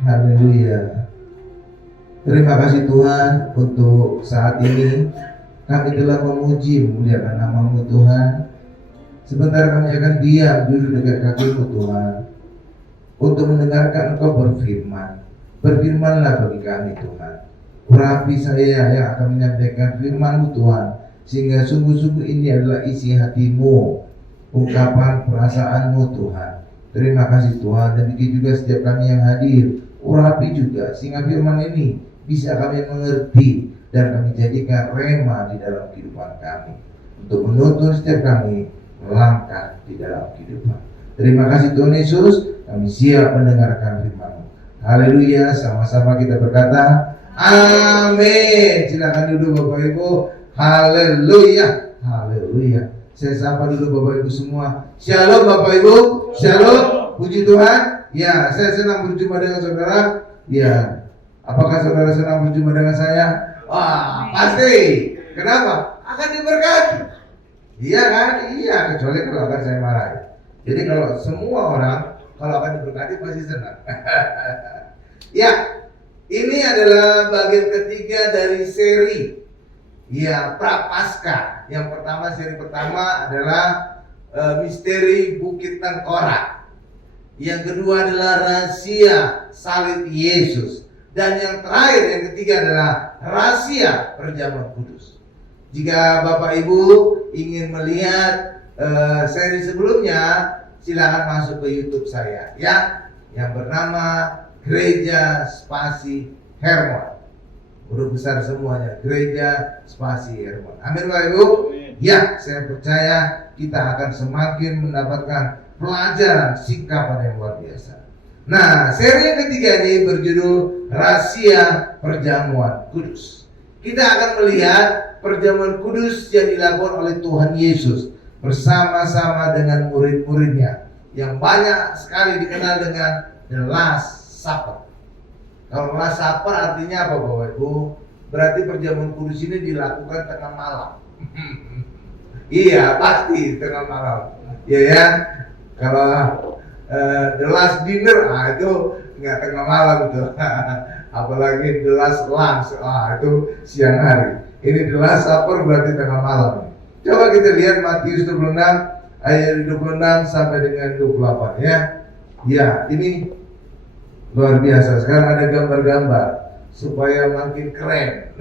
Haleluya. Terima kasih Tuhan untuk saat ini kami telah memuji memuliakan nama-Mu Tuhan. Sebentar kami akan diam duduk dekat kaki-Mu Tuhan untuk mendengarkan Engkau berfirman. Berfirmanlah bagi kami Tuhan. Urapi saya yang akan menyampaikan firman-Mu Tuhan, sehingga sungguh-sungguh ini adalah isi hati-Mu, ungkapan perasaan-Mu Tuhan. Terima kasih Tuhan. Dan begitu juga setiap kami yang hadir, urapi juga sehingga firman ini bisa kami mengerti dan kami jadikan rema di dalam kehidupan kami untuk menuntun setiap kami melangkah di dalam kehidupan. Terima kasih Tuhan Yesus, kami siap mendengarkan firman-Mu. Haleluya. Sama-sama kita berkata amin. Silakan duduk Bapak Ibu. Haleluya. Haleluya. Saya sapa dulu Bapak Ibu semua. Shalom Bapak Ibu. Shalom. Puji Tuhan. Ya, saya senang berjumpa dengan saudara. Ya, apakah saudara senang berjumpa dengan saya? Wah, pasti. Kenapa? Akan diberkati. Iya kan? Iya, kecuali kalau akan saya marahi. Jadi kalau semua orang kalau akan diberkati pasti senang. Ya, ini adalah bagian ketiga dari seri Prapaskah. Yang pertama, seri pertama adalah misteri Bukit Tengkorak. Yang kedua adalah rahasia salib Yesus. Dan yang terakhir, yang ketiga adalah rahasia perjamuan kudus. Jika Bapak Ibu ingin melihat seri sebelumnya, silakan masuk ke YouTube saya ya, yang bernama Gereja Spasi Hermon. Huruf besar semuanya, Gereja Spasi Hermon. Amin Bapak Ibu. Ya, saya percaya kita akan semakin mendapatkan pelajaran sikapan yang luar biasa. Nah, seri yang ketiga ini berjudul Rahasia Perjamuan Kudus. Kita akan melihat perjamuan kudus yang dilakukan oleh Tuhan Yesus bersama-sama dengan murid-muridnya yang banyak sekali dikenal dengan The Last Supper. Kalau Last Supper artinya apa Bapak Ibu? Berarti perjamuan kudus ini dilakukan tengah malam. Iya, pasti tengah malam. Iya ya. Kalau the last dinner, itu nggak tengah malam itu. Apalagi the last lunch, itu siang hari. Ini the last supper berarti tengah malam. Coba kita lihat Matius 26 ayat 26 sampai dengan 28 ya. Ya, ini luar biasa. Sekarang ada gambar-gambar supaya makin keren.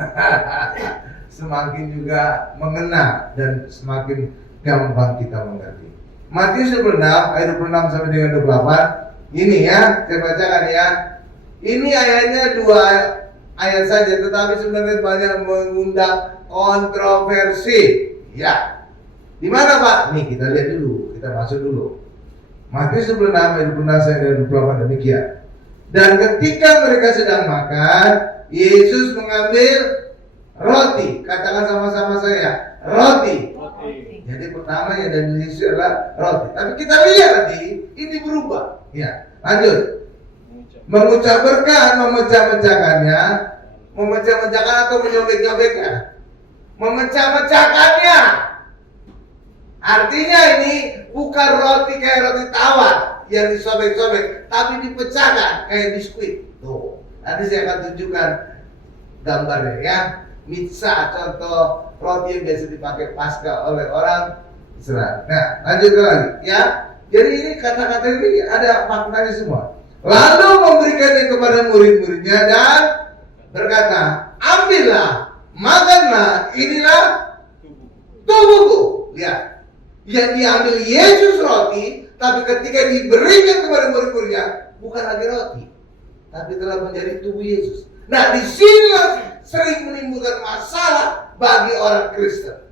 Semakin juga mengena dan semakin gampang kita mengerti. Matius 26 ayat 26 sampai dengan 28. Ini ya, saya bacakan ya. Ini ayatnya 2 ayat saja, tetapi sebenarnya banyak mengundang kontroversi. Ya. Di mana Pak? Nih kita lihat dulu, kita masuk dulu. Matius 26 ayat 26 sampai dengan 28 demikian. Dan ketika mereka sedang makan, Yesus mengambil roti. Katakan sama-sama saya, roti. Jadi pertama yang dari Yesus adalah roti. Tapi kita lihat nanti ini berubah. Ya, lanjut. Mengucap berkat, memecah-mecahkannya, memecah-mecahkan atau menyobek-nyobeknya. Memecah-mecahkannya. Artinya ini bukan roti kayak roti tawar yang disobek-sobek, tapi dipecahkan kayak biskuit. Tuh, nanti saya akan tunjukkan gambarnya ya. Mitsa, contoh roti yang biasa dipakai pasca oleh orang Israel. Nah, lanjut lagi ya. Jadi ini kata-kata ini ada maknanya semua. Lalu memberikannya kepada murid-muridnya dan berkata, ambillah, makanlah, inilah tubuhku. Lihat, yang diambil Yesus roti, tapi ketika diberikan kepada murid-muridnya bukan lagi roti, tapi telah menjadi tubuh Yesus. Nah, di sinilah sering menimbulkan masalah bagi orang Kristen,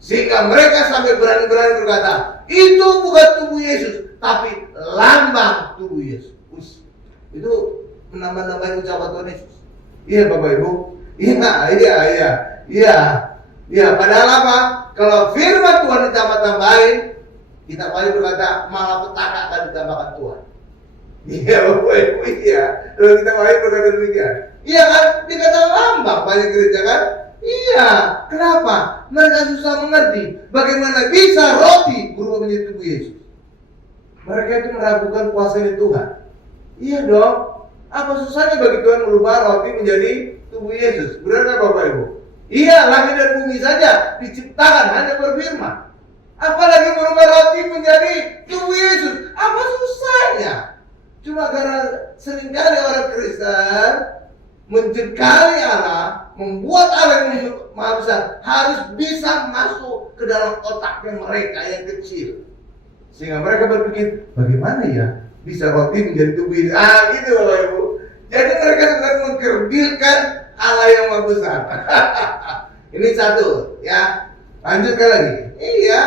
sehingga mereka sampai berani-berani berkata, itu bukan tubuh Yesus, tapi lambang tubuh Yesus. Itu menambah-nambahin ucapan Tuhan Yesus. Iya Bapak Ibu. Iya. Padahal apa? Kalau firman Tuhan ditambah-tambahin, kita paling berkata malapetaka akan ditambahkan Tuhan. Iya Bapak Ibu, iya. Kalau kita paling berkata demikian. Iya kan? Dikata lambang banyak gereja kan? Iya. Kenapa? Mereka susah mengerti bagaimana bisa roti berubah menjadi tubuh Yesus. Mereka itu meragukan kuasanya Tuhan. Iya dong. Apa susahnya bagi Tuhan merubah roti menjadi tubuh Yesus? Benar nggak Bapak Ibu? Iya, langit dan bumi saja diciptakan hanya berfirman. Apalagi merubah roti menjadi tubuh Yesus? Apa susahnya? Cuma karena seringkali orang Kristen mencekali Allah, membuat Allah yang maha besar harus bisa masuk ke dalam otaknya mereka yang kecil, sehingga mereka berpikir, bagaimana ya bisa roti menjadi tubuh Yesus? Gitu Bapak Ibu. Jadi mereka sedang mengkerdilkan Allah yang maha besar. Ini satu, ya. Lanjutkan lagi. Iya,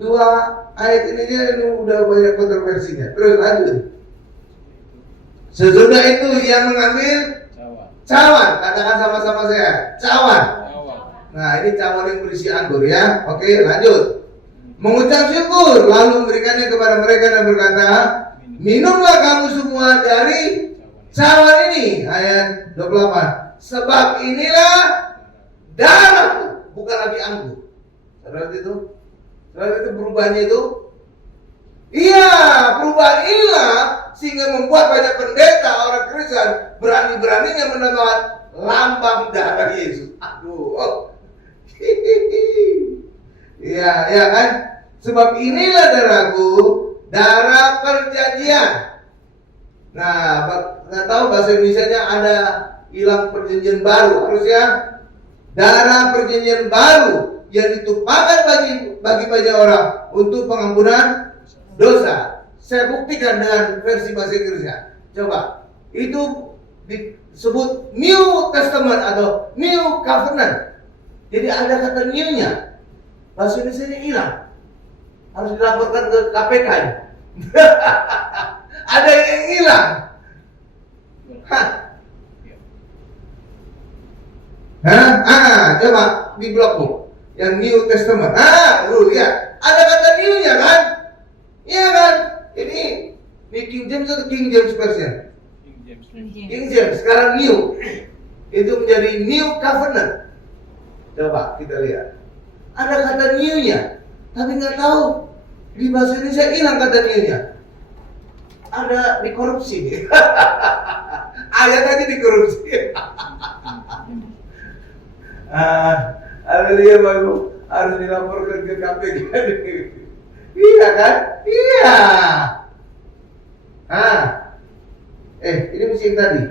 2 ayat ini udah banyak kontroversinya. Terus lanjut. Sesudah itu yang mengambil cawan, katakan sama-sama saya, cawan. Nah, ini cawan yang berisi anggur ya. Oke, lanjut. Mengucap syukur, lalu memberikannya kepada mereka dan berkata, minumlah kamu semua dari cawan ini. Ayat 28. Sebab inilah darahku, bukan lagi anggur. Saudara itu? Saudara itu berubahnya itu? Iya, perubahan inilah sehingga membuat banyak pendeta orang Kristen berani-beraninya menambahkan lambang darah Yesus. Aduh. Iya, ya kan? Sebab inilah darahku, darah perjanjian. Nah, nggak tahu bahasa Indonesianya ada hilang perjanjian baru. Harusnya darah perjanjian baru yang ditumpahkan bagi banyak orang untuk pengampunan dosa. Saya buktikan dengan versi bahasa Inggrisnya. Coba, itu disebut New Testament atau New Covenant. Jadi ada kata new-nya. Bahasa Indonesia hilang. Harus dilaporkan ke KPK. Ada yang hilang. Coba di blogmu yang New Testament. Lu lihat, ada kata new-nya kan? Iya kan? Ini King James atau King James Version? King James. Sekarang New. Itu menjadi New Covenant. Coba kita lihat. Ada kata new-nya, tapi nggak tahu di bahasa Indonesia hilang kata new-nya. Ada dikorupsi. Ayat aja dikorupsi. Haleluya Bapak, harus dilaporkan ke KPK. Iya kan? Iya. Ini mesti yang tadi.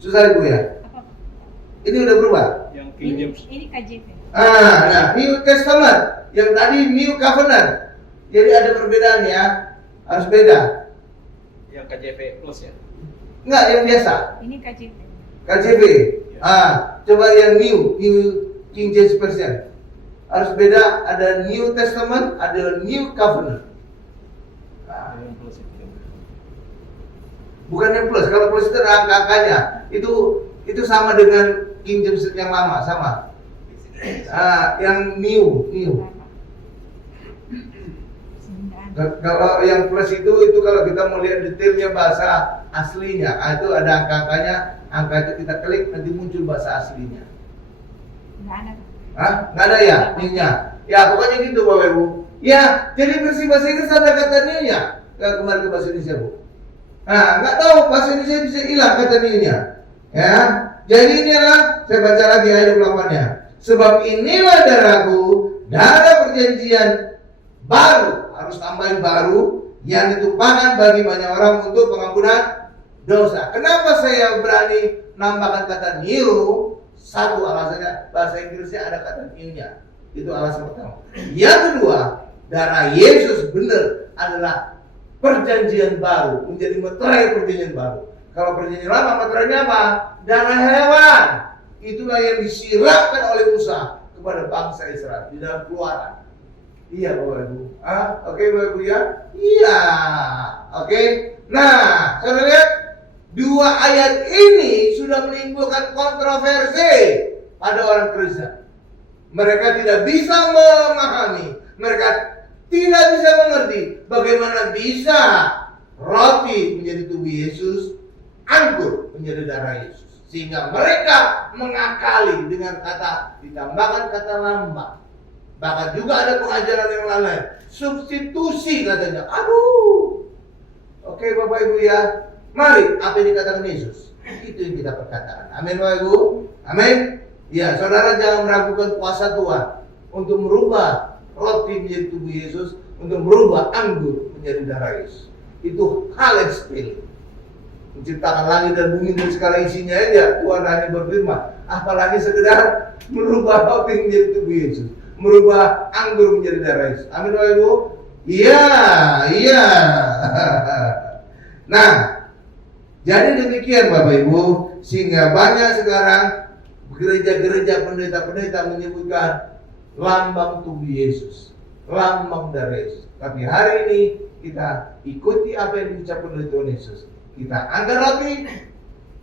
Susah Ibu ya? Ini udah berubah. Yang King James. Ini KJV. Nah, New Testament. Yang tadi New Covenant. Jadi ada perbedaan ya. Harus beda. Yang KJV plus ya? Enggak, yang biasa. Ini KJV. KJV. Coba yang New King James Version. Harus beda, ada New Testament, ada New Covenant. Yang plus itu. Bukan yang plus, kalau plus itu ada angka-angkanya. Itu sama dengan King James yang lama, sama. Yang new. Kalau yang plus itu kalau kita mau lihat detailnya bahasa aslinya, itu ada angka-angkanya. Angka itu kita klik nanti muncul bahasa aslinya. Nggak ada. Nggak ada ya, new-nya. Ya pokoknya gitu Bapak Ibu. Ya, jadi versi bahasa Inggris ada kata new-nya. Kembali ke bahasa Indonesia Bu. Nggak tahu bahasa Indonesia bisa hilang kata new-nya. Ya, jadi inilah saya baca lagi ayat 28-nya. Sebab inilah darahku, darah perjanjian baru, harus tambahin baru, yang ditumpahkan bagi banyak orang untuk pengampunan dosa. Kenapa saya berani nambahkan kata new? Satu alasannya, bahasa Inggrisnya ada kata new-nya. Itu alasan pertama. Yang kedua, darah Yesus benar adalah perjanjian baru, menjadi meterai perjanjian baru. Kalau perjanjian lama meterainya apa? Darah hewan. Itulah yang disiramkan oleh Musa kepada bangsa Israel di dalam Keluaran. Iya Bapak Ibu. Oke Bapak Ibu ya? Iya. Oke. Nah, saudara lihat, dua ayat ini sudah menimbulkan kontroversi pada orang Kristen. Mereka tidak bisa memahami, mereka tidak bisa mengerti bagaimana bisa roti menjadi tubuh Yesus, anggur menjadi darah Yesus. Sehingga mereka mengakali dengan kata, ditambahkan kata lambang. Bahkan juga ada pengajaran yang lain, substitusi katanya. Aduh. Oke Bapak Ibu ya. Mari, apa yang dikatakan Yesus, itu yang kita perkatakan. Amin Bapak Ibu. Amin. Ya, saudara jangan meragukan kuasa Tuhan untuk merubah roti menjadi tubuh Yesus, untuk merubah anggur menjadi darah Yesus. Itu hal yang sepele. Menciptakan langit dan bumi dan segala isinya aja Tuhan hanya berfirman, apalagi sekedar merubah roti menjadi tubuh Yesus, merubah anggur menjadi darah Yesus. Amin Bapak Ibu. Iya, iya. Nah, jadi demikian Bapak Ibu, sehingga banyak sekarang gereja-gereja pendeta-pendeta menyebutkan lambang tubuh Yesus, lambang darah Yesus. Tapi hari ini kita ikuti apa yang diucapkan oleh Tuhan Yesus. Kita angkat roti,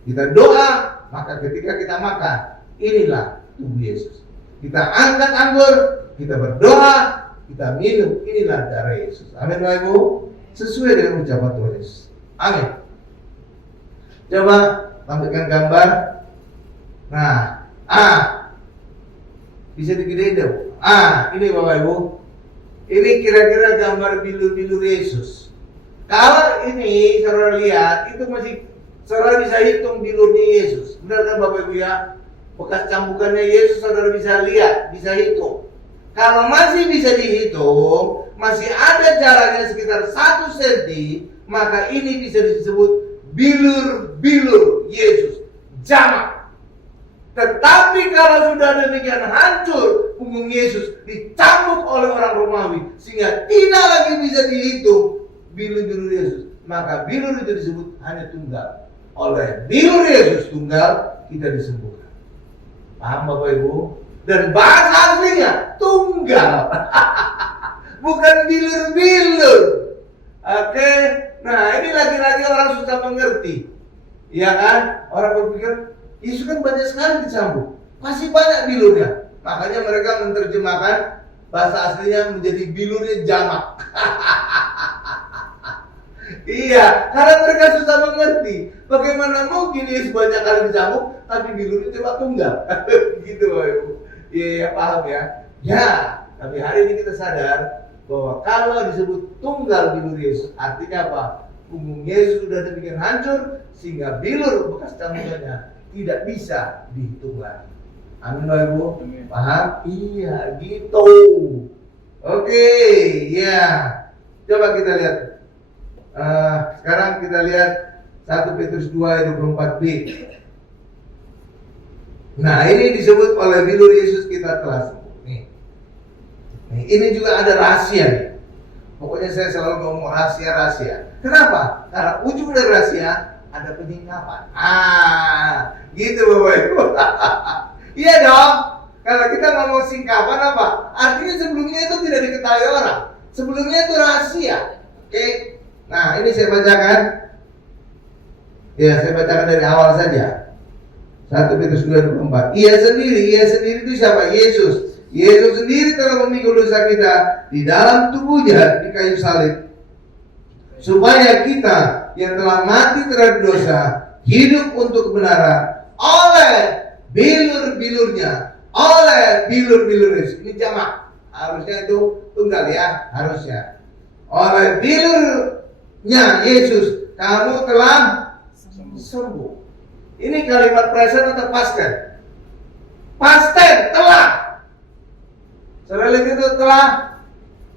kita doa, maka ketika kita makan, inilah tubuh Yesus. Kita angkat anggur, kita berdoa, kita minum, inilah darah Yesus. Amin Bapak Ibu. Sesuai dengan ucapan Tuhan Yesus. Amin. Coba tampilkan gambar. Nah, bisa digedein dong. Ini Bapak Ibu. Ini kira-kira gambar bilur-bilur Yesus. Kalau ini saudara lihat, itu masih saudara bisa hitung bilurnya Yesus. Benar kan Bapak Ibu ya? Bekas cambukannya Yesus saudara bisa lihat, bisa hitung. Kalau masih bisa dihitung, masih ada jaraknya sekitar 1 cm, maka ini bisa disebut bilur-bilur Yesus, jamak. Tetapi kalau sudah demikian hancur punggung Yesus, dicambuk oleh orang Romawi sehingga tidak lagi bisa dihitung bilur-bilur Yesus, maka bilur itu disebut hanya tunggal. Oleh bilur Yesus tunggal kita disembuhkan. Paham Bapak Ibu? Dan bahasa aslinya tunggal. Bukan bilur-bilur. Oke. Nah, ini lagi-lagi orang susah mengerti. Ya kan? Orang berpikir Yesus kan banyak sekali dicambuk, pasti banyak bilurnya. Makanya mereka menerjemahkan bahasa aslinya menjadi bilurnya jamak. Iya, karena mereka susah mengerti. Bagaimana mungkin Yesus banyak kali dicambuk, tapi bilurnya cuma tunggal. Gitu Bapak Ibu. Iya, paham ya. Ya, tapi hari ini kita sadar bahwa kalau disebut tunggal bilur Yesus, artinya apa? Punggung Yesus sudah demikian hancur sehingga bilur bekas cambukannya tidak bisa dihitung lagi. Amin Bapak Ibu. Paham? Iya, gitu. Oke, ya. Coba kita lihat. Sekarang kita lihat 1 Petrus 2 ayat 24b. Nah, ini disebut oleh bilur Yesus kita telah sembuh. Nih, ini juga ada rahasia nih. Pokoknya saya selalu ngomong rahasia-rahasia. Kenapa? Karena ujung dari rahasia ada penyingkapan. Gitu Bapak Ibu. Iya dong. Kalau kita ngomong singkapan apa? Artinya sebelumnya itu tidak diketahui orang. Sebelumnya itu rahasia. Oke. Nah, ini saya bacakan. Ya, saya bacakan dari awal saja. 1 Petrus 2:24. Ia sendiri itu siapa? Yesus. Yesus sendiri telah memikul dosa kita di dalam tubuhnya di kayu salib, supaya kita yang telah mati terhadap dosa hidup untuk kebenaran oleh bilur-bilurnya, oleh bilur-bilur Yesus. Ini jamak, harusnya itu tunggal ya, harusnya. Oleh bilurnya Yesus kamu telah sembuh. Ini kalimat present atau past tense? Past tense, telah. Saudara lihat itu telah.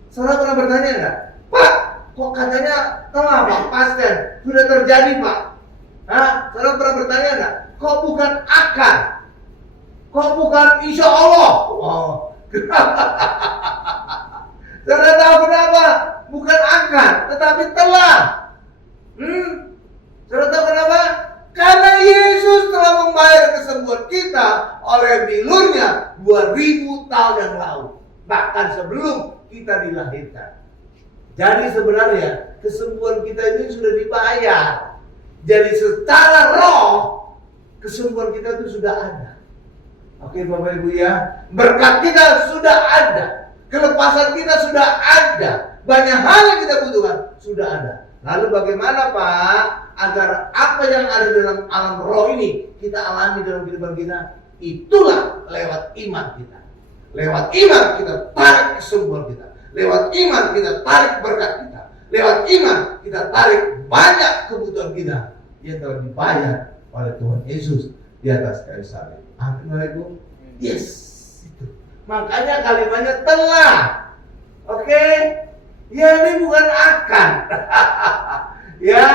Saudara pernah bertanya enggak? Pak, kok katanya telah Pak? Past tense. Sudah terjadi Pak. Saudara pernah bertanya enggak? Kok bukan akan? Kok bukan insya Allah? Kenapa? Saudara tahu kenapa? Bukan akan, tetapi telah. Saudara tahu kenapa? Karena Yesus telah membayar kesembuhan kita oleh bilurnya 2000 tahun yang lalu. Bahkan sebelum kita dilahirkan. Jadi sebenarnya kesembuhan kita ini sudah dibayar. Jadi secara roh kesembuhan kita itu sudah ada. Oke Bapak Ibu ya. Berkat kita sudah ada. Kelepasan kita sudah ada. Banyak hal yang kita butuhkan sudah ada. Lalu bagaimana Pak agar apa yang ada dalam alam roh ini kita alami dalam kehidupan kita? Itulah lewat iman kita. Lewat iman kita tarik kesembuhan kita. Lewat iman kita tarik berkat kita. Lewat iman kita tarik banyak kebutuhan kita yang telah dibayar oleh Tuhan Yesus di atas kayu salib. Amin, Bapak Ibu. Yes, itu. Makanya kalimatnya telah. Oke? Ya, ini bukan akan. Ya,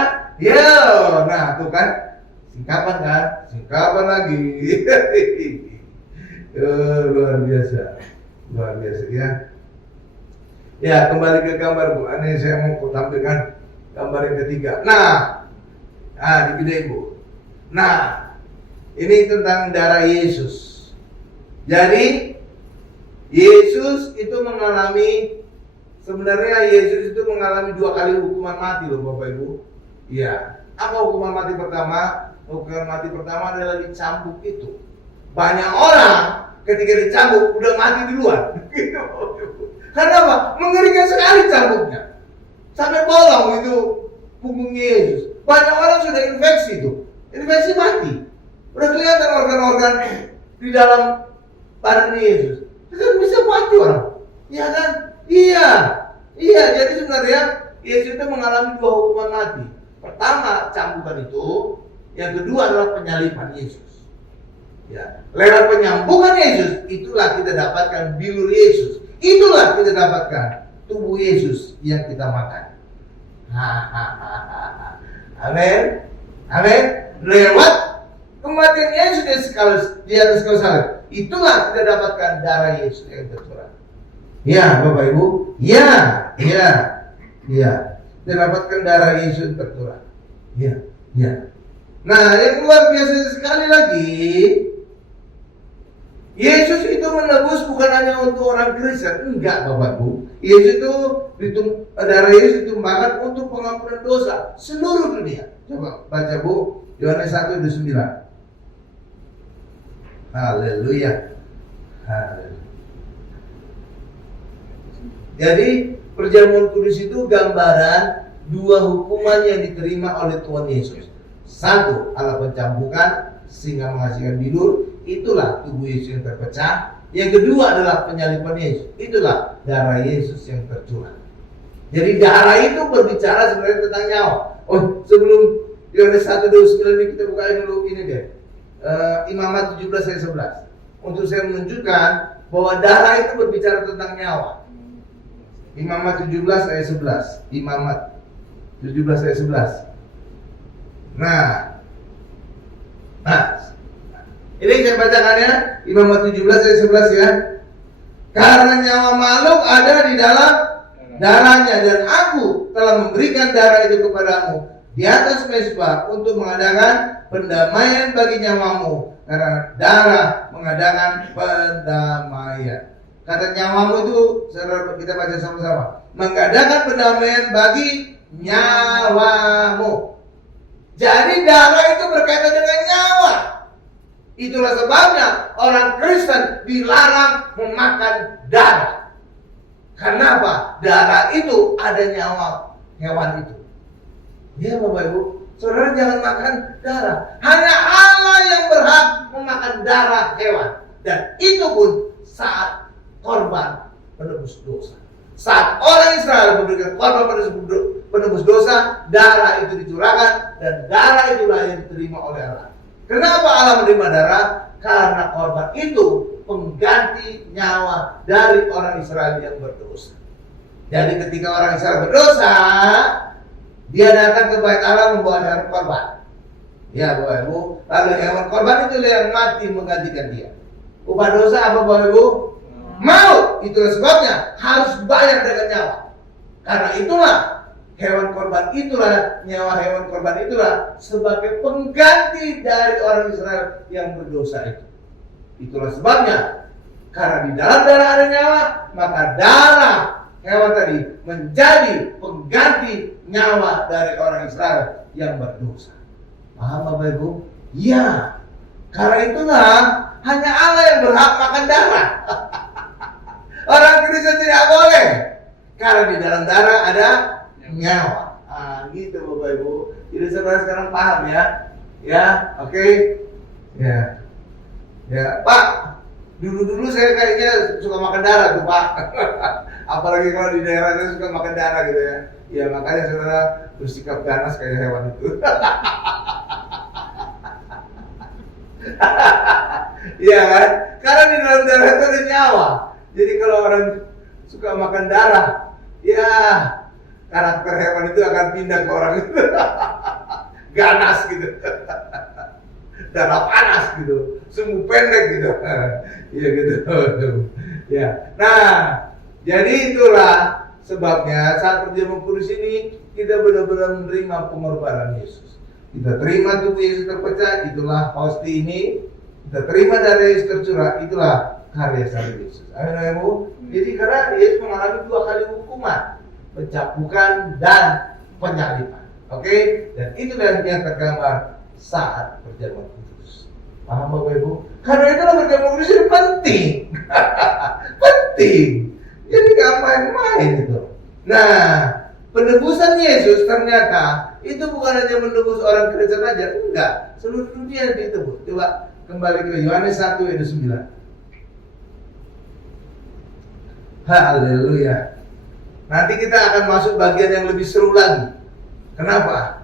nah tuh kan singkapan kan, singkapan lagi. Luar biasa ya. Ya, kembali ke gambar Bu. Ini saya mau tampilkan gambar yang ketiga. Nah, digedein Bu. Nah, ini tentang darah Yesus. Jadi Yesus itu sebenarnya Yesus itu mengalami 2 kali hukuman mati loh Bapak Ibu. Iya. Apa hukuman mati pertama? Hukuman mati pertama adalah dicambuk itu. Banyak orang ketika dicambuk udah mati duluan. Karena apa? Mengerikan sekali cambuknya. Sampai bolong itu punggungnya Yesus. Banyak orang sudah infeksi tuh. Infeksi mati. Udah kelihatan organ-organ di dalam badan Yesus. Kan bisa mati orang. Iya kan? Iya. Jadi sebenarnya Yesus itu mengalami 2 hukuman mati. Pertama cambukan itu, yang kedua adalah penyaliban Yesus. Ya, lewat penyambungan Yesus, itulah kita dapatkan bilur Yesus. Itulah kita dapatkan tubuh Yesus yang kita makan. Amin. Lewat kematian Yesus di atas kayu salib, itulah kita dapatkan darah Yesus yang tercurah. Ya, Bapak Ibu. Ya. Kita dapatkan darah Yesus yang tercurah. Ya. Nah, yang luar biasa sekali lagi, Yesus itu menebus bukan hanya untuk orang Kristen, enggak Bapak Ibu. Yesus itu darah Yesus ditumpahkan untuk pengampunan dosa seluruh dunia. Coba baca Bu, Yohanes 1:29. Haleluya. Jadi perjamuan kudus itu gambaran 2 hukuman yang diterima oleh Tuhan Yesus. 1 adalah pencambukan sehingga menghasilkan bilur, itulah tubuh Yesus yang terpecah. Yang kedua adalah penyaliban Yesus, itulah darah Yesus yang tercurah. Jadi darah itu berbicara sebenarnya tentang nyawa. Oh, sebelum Yohanes 1:29 ini kita bukain dulu ini deh. Imamat 17 ayat 11. Untuk saya menunjukkan bahwa darah itu berbicara tentang nyawa. Imamat 17 ayat 11. Imamat 17 ayat 11. Nah, ini saya bacakan ya. Imamat 17 ayat 11 ya. Karena nyawa makhluk ada di dalam darahnya, dan aku telah memberikan darah itu kepadamu di atas mezbah untuk mengadakan pendamaian bagi nyawamu, karena darah mengadakan pendamaian. Kata nyawamu itu, saudara, kita baca sama-sama. Mengadakan pendamaian bagi nyawamu. Jadi darah itu berkaitan dengan nyawa. Itulah sebabnya orang Kristen dilarang memakan darah. Kenapa? Darah itu ada nyawa hewan itu. Ya Bapak Ibu, saudara jangan makan darah. Hanya Allah yang berhak memakan darah hewan. Dan itu pun saat korban penebus dosa. Saat orang Israel memberikan korban penebus dosa, darah itu dicurahkan, dan darah itulah yang diterima oleh Allah. Kenapa Allah menerima darah? Karena korban itu pengganti nyawa dari orang Israel yang berdosa. Jadi ketika orang Israel berdosa, dia datang ke bait Allah membawa hewan korban. Ya Bapak Ibu, lalu hewan korban itu yang mati menggantikan dia. Upah dosa apa Bapak Ibu? Maut. Itulah sebabnya harus bayar dengan nyawa. Karena itulah hewan korban itulah, nyawa hewan korban itulah sebagai pengganti dari orang Israel yang berdosa itu. Itulah sebabnya, karena di dalam darah ada nyawa, maka darah hewan tadi menjadi pengganti nyawa dari orang Israel yang berdosa. Paham Bapak Ibu? Ya. Karena itulah hanya Allah yang berhak makan darah. Orang Kristen tidak boleh, karena di dalam darah ada nyawa. Gitu Bapak Ibu. Jadi saudara sekarang paham ya? Ya, oke. Ya, Pak. Dulu saya kayaknya suka makan darah tuh Pak. Apalagi kalau di daerah saya suka makan darah gitu ya. Ya makanya saudara bersikap ganas kayak hewan itu. Iya kan? Karena di dalam darah itu ada nyawa. Jadi kalau orang suka makan darah, ya karakter hewan itu akan pindah ke orang itu. Ganas gitu. Darah panas gitu. Sumbu pendek gitu. Iya gitu. Ya. Nah, jadi itulah sebabnya saat perjamuan kudus ini kita benar-benar menerima pengorbanan Yesus. Kita terima tubuh Yesus terpecah, itulah hosti ini. Kita terima darah Yesus tercurah, itulah karya salib Yesus. Amin, Bu. Jadi karena Yesus mengalami 2 kali hukuman, pencabukan dan penyaliban. Oke? Dan itu yang tergambar saat perjamuan kudus. Paham Bapak Ibu? Karena itulah perjamuan kudus itu penting. Penting. Jadi gak main-main itu. Nah, penebusan Yesus ternyata itu bukan hanya menebus orang Kristen aja, enggak, seluruh dunia ditebus. Coba kembali ke Yohanes 1 ayat 9. Haleluya. Nanti kita akan masuk bagian yang lebih seru lagi. Kenapa?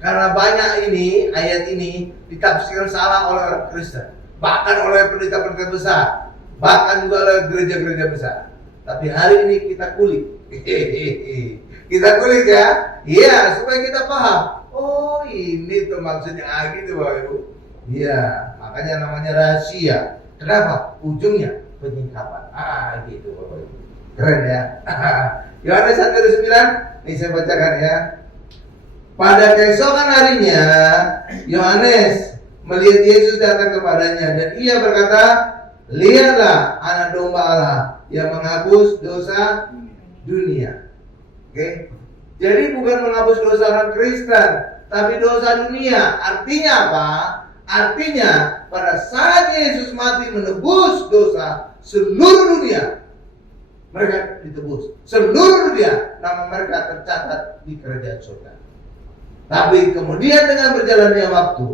Karena banyak ini, ayat ini ditafsirkan salah oleh orang Kristen, bahkan oleh pendeta-pendeta besar, bahkan juga oleh gereja-gereja besar. Tapi hari ini kita kulik. Kita kulik ya. Iya, supaya kita paham. Oh, ini tuh maksudnya gitu Bapak Ibu. Iya, makanya namanya rahasia. Kenapa? Ujungnya penyingkapan. Gitu Bapak Ibu. Keren ya. Yohanes 1:9. Nih saya bacakan ya. Pada keesokan harinya, Yohanes melihat Yesus datang kepadanya dan ia berkata, "Lihatlah anak domba Allah yang menghapus dosa dunia." Oke. Jadi bukan menghapus dosa orang Kristen, tapi dosa dunia. Artinya apa? Artinya pada saat Yesus mati menebus dosa seluruh dunia, mereka ditebus. Seluruh dunia nama mereka tercatat di kerajaan surga. Tapi kemudian dengan berjalannya waktu,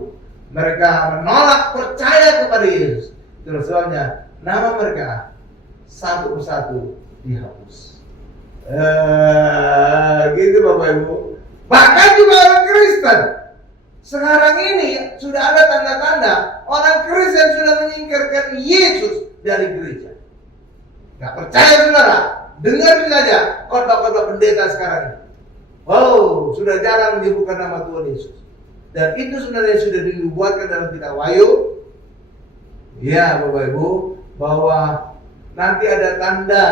mereka menolak percaya kepada Yesus. Itulah sebabnya nama mereka satu persatu dihapus. Gitu Bapak Ibu. Bahkan juga orang Kristen sekarang ini sudah ada tanda-tanda orang Kristen sudah menyingkirkan Yesus dari gereja. Gak percaya saudara? Dengar saja khotbah-khotbah pendeta sekarang ini. Wow, sudah jarang menyebutkan nama Tuhan Yesus. Dan itu sebenarnya sudah dinubuatkan dalam kitab Wahyu. Ya Bapak Ibu, bahwa nanti ada tanda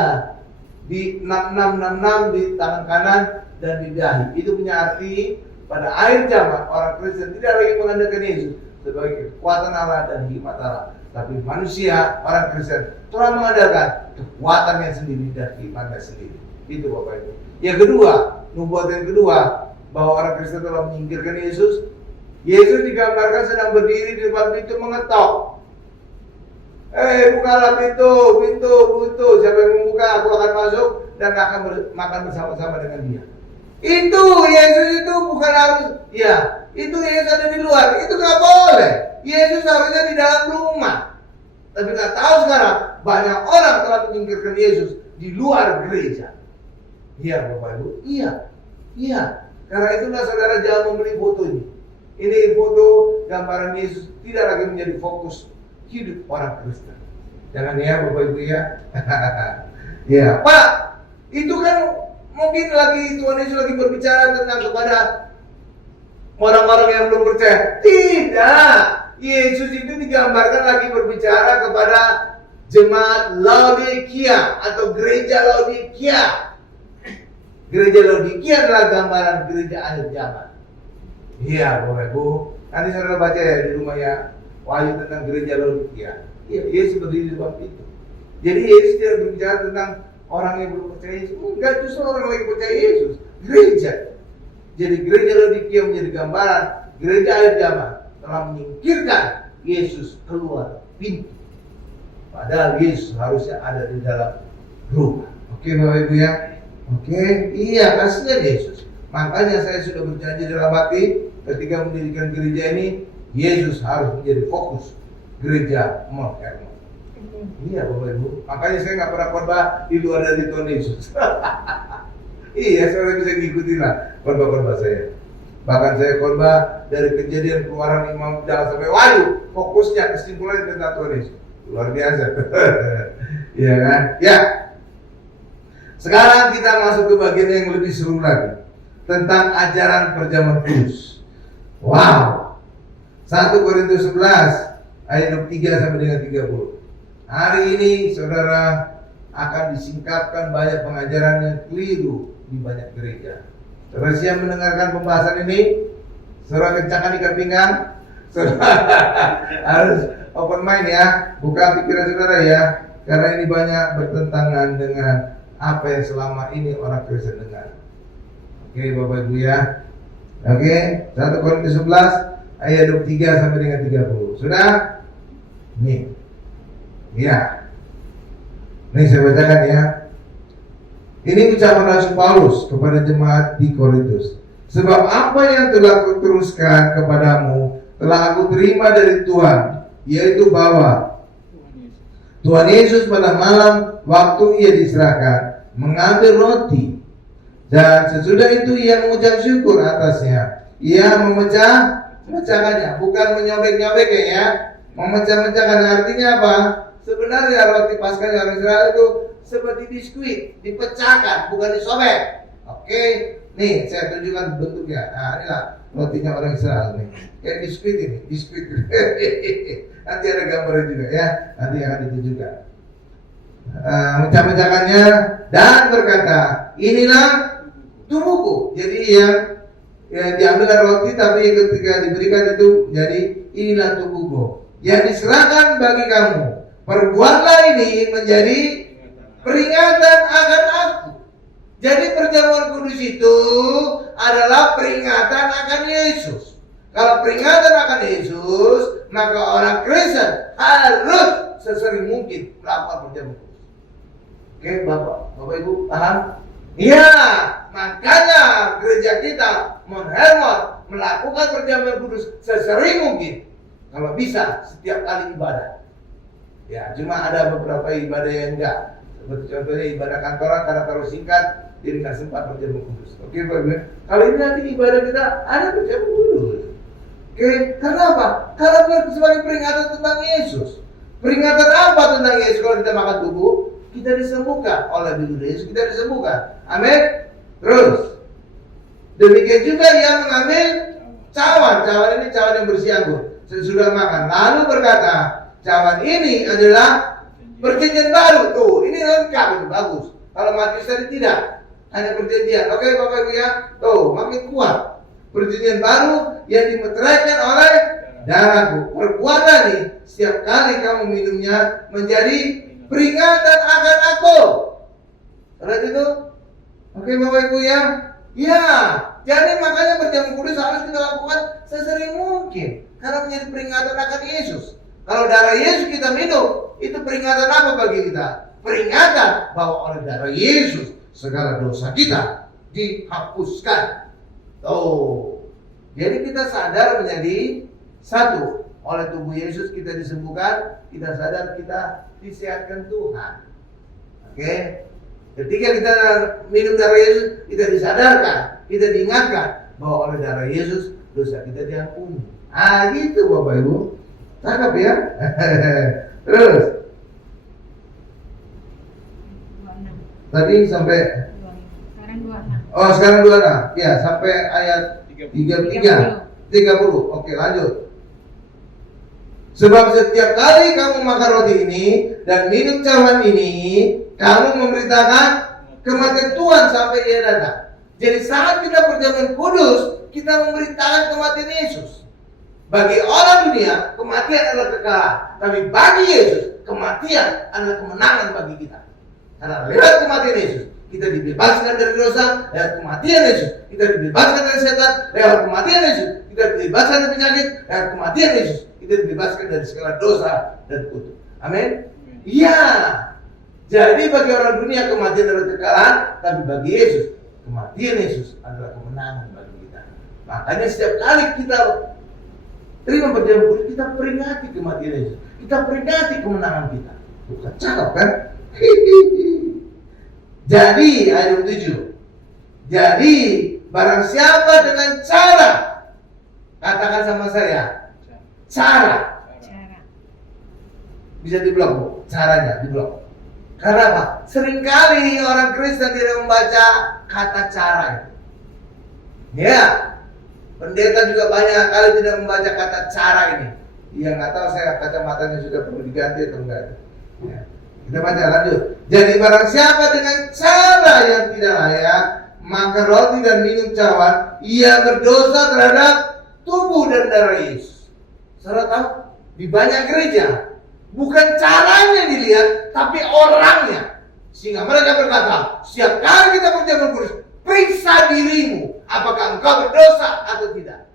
di 6666 di tangan kanan dan di dahi. Itu punya arti pada akhir zaman orang Kristen tidak lagi mengandalkan Yesus sebagai kekuatan Allah dan hikmat Allah, tapi manusia, orang Kristen telah mengandalkan kekuatannya sendiri dan hikmatnya sendiri. Itu Bapak Ibu. Yang kedua, nubuatan yang kedua, bahwa orang Kristen telah menyingkirkan Yesus. Yesus digambarkan sedang berdiri di depan pintu mengetok. Bukalah pintu. Siapa yang membuka, aku akan masuk dan akan makan bersama-sama dengan dia. Itu Yesus itu bukan harus, ya itu Yesus ada di luar, itu gak boleh. Yesus harusnya di dalam rumah. Tapi gak tahu sekarang banyak orang telah menyingkirkan Yesus di luar gereja. Iya Bapak Ibu, iya. Karena itulah saudara jangan membeli foto ini. Ini foto gambaran Yesus tidak lagi menjadi fokus hidup orang Kristen. Jangan ya Bapak Ibu ya. Ya Pak, itu kan mungkin lagi Tuhan Yesus lagi berbicara tentang kepada orang-orang yang belum percaya. Tidak, Yesus itu digambarkan lagi berbicara kepada jemaat Laodikia atau gereja Laodikia. Gereja Laodikia adalah gambaran gereja akhir zaman. Iya Bapak Ibu, nanti saudara baca ya di rumah ya, Wahyu tentang gereja Laodikia. Iya, Yesus berdiri di depan itu. Jadi Yesus tidak berbicara tentang orang yang belum percaya Yesus. Enggak, justru orang yang percaya Yesus. Gereja. Jadi gereja Laodikia menjadi gambaran gereja akhir zaman telah menyingkirkan Yesus keluar pintu. Padahal Yesus harusnya ada di dalam rumah. Oke Bapak Ibu ya. Oke, iya kasihan Yesus. Makanya saya sudah berjanji dalam hati ketika mendirikan gereja ini, Yesus harus menjadi fokus gereja Mount Hermon. Iya Bapak Ibu. Makanya saya nggak pernah khotbah di luar dari Tuhan Yesus. Iya, saudara bisa ngikutin lah khotbah-khotbah saya. Bahkan saya khotbah dari Kejadian, Keluaran, Imam, Jangan sampai Wahyu, fokusnya kesimpulannya tentang Tuhan Yesus. Luar biasa. Iya kan? Ya. Sekarang kita masuk ke bagian yang lebih seru lagi. Tentang ajaran perjamuan kudus. Wow. 1 Korintus 11 ayat 23 sampai dengan 30. Hari ini saudara akan disingkapkan banyak pengajaran yang keliru di banyak gereja. Saudara siap mendengarkan pembahasan ini? Saudara kencangkan ikat pinggang. Saudara harus open mind ya, buka pikiran saudara ya, karena ini banyak bertentangan dengan apa yang selama ini orang Kristen dengar. Oke, Bapak Ibu ya. Oke, 1 Korintus 11 ayat 23 sampai dengan 30. Sudah? Nih. Ya. Nih saya bacakan ya. Ini ucapan Rasul Paulus kepada jemaat di Korintus. Sebab apa yang telah kuteruskan kepadamu telah aku terima dari Tuhan, yaitu bahwa Tuhan Yesus pada malam waktu ia diserahkan mengambil roti, dan sesudah itu ia mengucap syukur atasnya. Ia memecahkannya, bukan menyobek-nyobek ya, memecah-mecahkan. Artinya apa? Sebenarnya roti Paskah orang Israel itu seperti biskuit, dipecahkan, bukan disobek. Oke, nih saya tunjukkan bentuknya. Nah, inilah rotinya orang Israel nih, kayak biskuit ini, biskuit. Nanti ada gambarnya juga ya, nanti akan ditunjukkan. Mecah-mecahkannya dan berkata, inilah tubuhku. Jadi yang diambil roti, tapi ketika diberikan itu jadi inilah tubuhku yang diserahkan bagi kamu. Perbuatlah ini menjadi peringatan akan aku. Jadi perjamuan kudus itu adalah peringatan akan Yesus. Kalau peringatan akan Yesus, maka orang Kristen harus sesering mungkin melakukan perjamuan kudus. Oke, Bapak Ibu paham? Iya, makanya gereja kita menghormat melakukan perjamuan kudus sesering mungkin. Kalau bisa setiap kali ibadah. Ya, cuma ada beberapa ibadah yang enggak. Seperti contohnya ibadah kantoran karena terlalu singkat, jadi nggak sempat perjamuan kudus. Oke, Pak Ibu. Kali ini nanti ibadah kita ada perjamuan kudus. Oke, karena apa? Karena sebagai peringatan tentang Yesus. Peringatan apa tentang Yesus? Kalau kita makan tubuh, kita disembuhkan. Oleh tubuh Yesus kita disembuhkan. Amin. Terus, demikian juga ia mengambil cawan. Cawan ini cawan yang bersih anggur. Sesudah makan, lalu berkata, cawan ini adalah perjanjian baru. Tuh, ini lengkap, itu bagus. Kalau Matius tadi tidak, hanya perjanjian. Oke, Bapak Ibu ya. Tuh, makin kuat. Perjanjian baru yang dimeteraikan oleh darahku. Perbuatan nih, setiap kali kamu minumnya menjadi peringatan akan aku. Lihat itu? Oke, Bapak Ibu ya. Ya, jadi makanya perjamuan kudus harus kita lakukan sesering mungkin. Karena menjadi peringatan akan Yesus. Kalau darah Yesus kita minum, itu peringatan apa bagi kita? Peringatan bahwa oleh darah Yesus segala dosa kita dihapuskan. Oh, jadi kita sadar menjadi satu. Oleh tubuh Yesus kita disembuhkan, kita sadar kita disehatkan Tuhan. Oke? Ketika kita minum darah Yesus, kita disadarkan, kita diingatkan bahwa oleh darah Yesus dosa kita diampuni. Ah, gitu Bapak Ibu. Cakep ya. Terus. 26. Tadi sampai. Sekarang 26. Oh, sekarang 26. Ya, sampai ayat 33. 30. Oke, lanjut. Sebab setiap kali kamu makan roti ini dan minum cawan ini, kamu memberitakan kematian Tuhan sampai Ia datang. Jadi saat kita perjamuan kudus, kita memberitakan kematian Yesus. Bagi orang dunia, kematian adalah kekalahan. Tapi bagi Yesus, kematian adalah kemenangan bagi kita. Karena lewat kematian Yesus, kita dibebaskan dari dosa. Lewat kematian Yesus, kita dibebaskan dari setan. Lewat kematian Yesus, kita dibebaskan dari penyakit. Lewat kematian Yesus, kita dibebaskan dari segala dosa dan kutuk. Amin. Iya. Jadi bagi orang dunia kematian adalah kekalahan, tapi bagi Yesus, kematian Yesus adalah kemenangan bagi kita. Makanya setiap kali kita terima perjamuan kudus, kita peringati kematian Yesus. Kita peringati kemenangan kita. Bukan cakep kan? Jadi ayat 7. Jadi barang siapa dengan cara, katakan sama saya, cara. Bisa diblok, Bu. Caranya diblok. Karena apa? Seringkali orang Kristen tidak membaca kata cara itu. Ya, pendeta juga banyak kali tidak membaca kata cara ini. Yang nggak tahu saya kacamatanya sudah perlu diganti atau enggak. Ya. Kita baca lanjut. Jadi barang siapa dengan cara yang tidak layak makan roti dan minum cawan, ia berdosa terhadap tubuh dan darah Yesus. Saudara tahu, di banyak gereja bukan caranya dilihat, tapi orangnya. Sehingga mereka berkata, setiap kali kita berjalan kudus, periksa dirimu, apakah engkau berdosa atau tidak.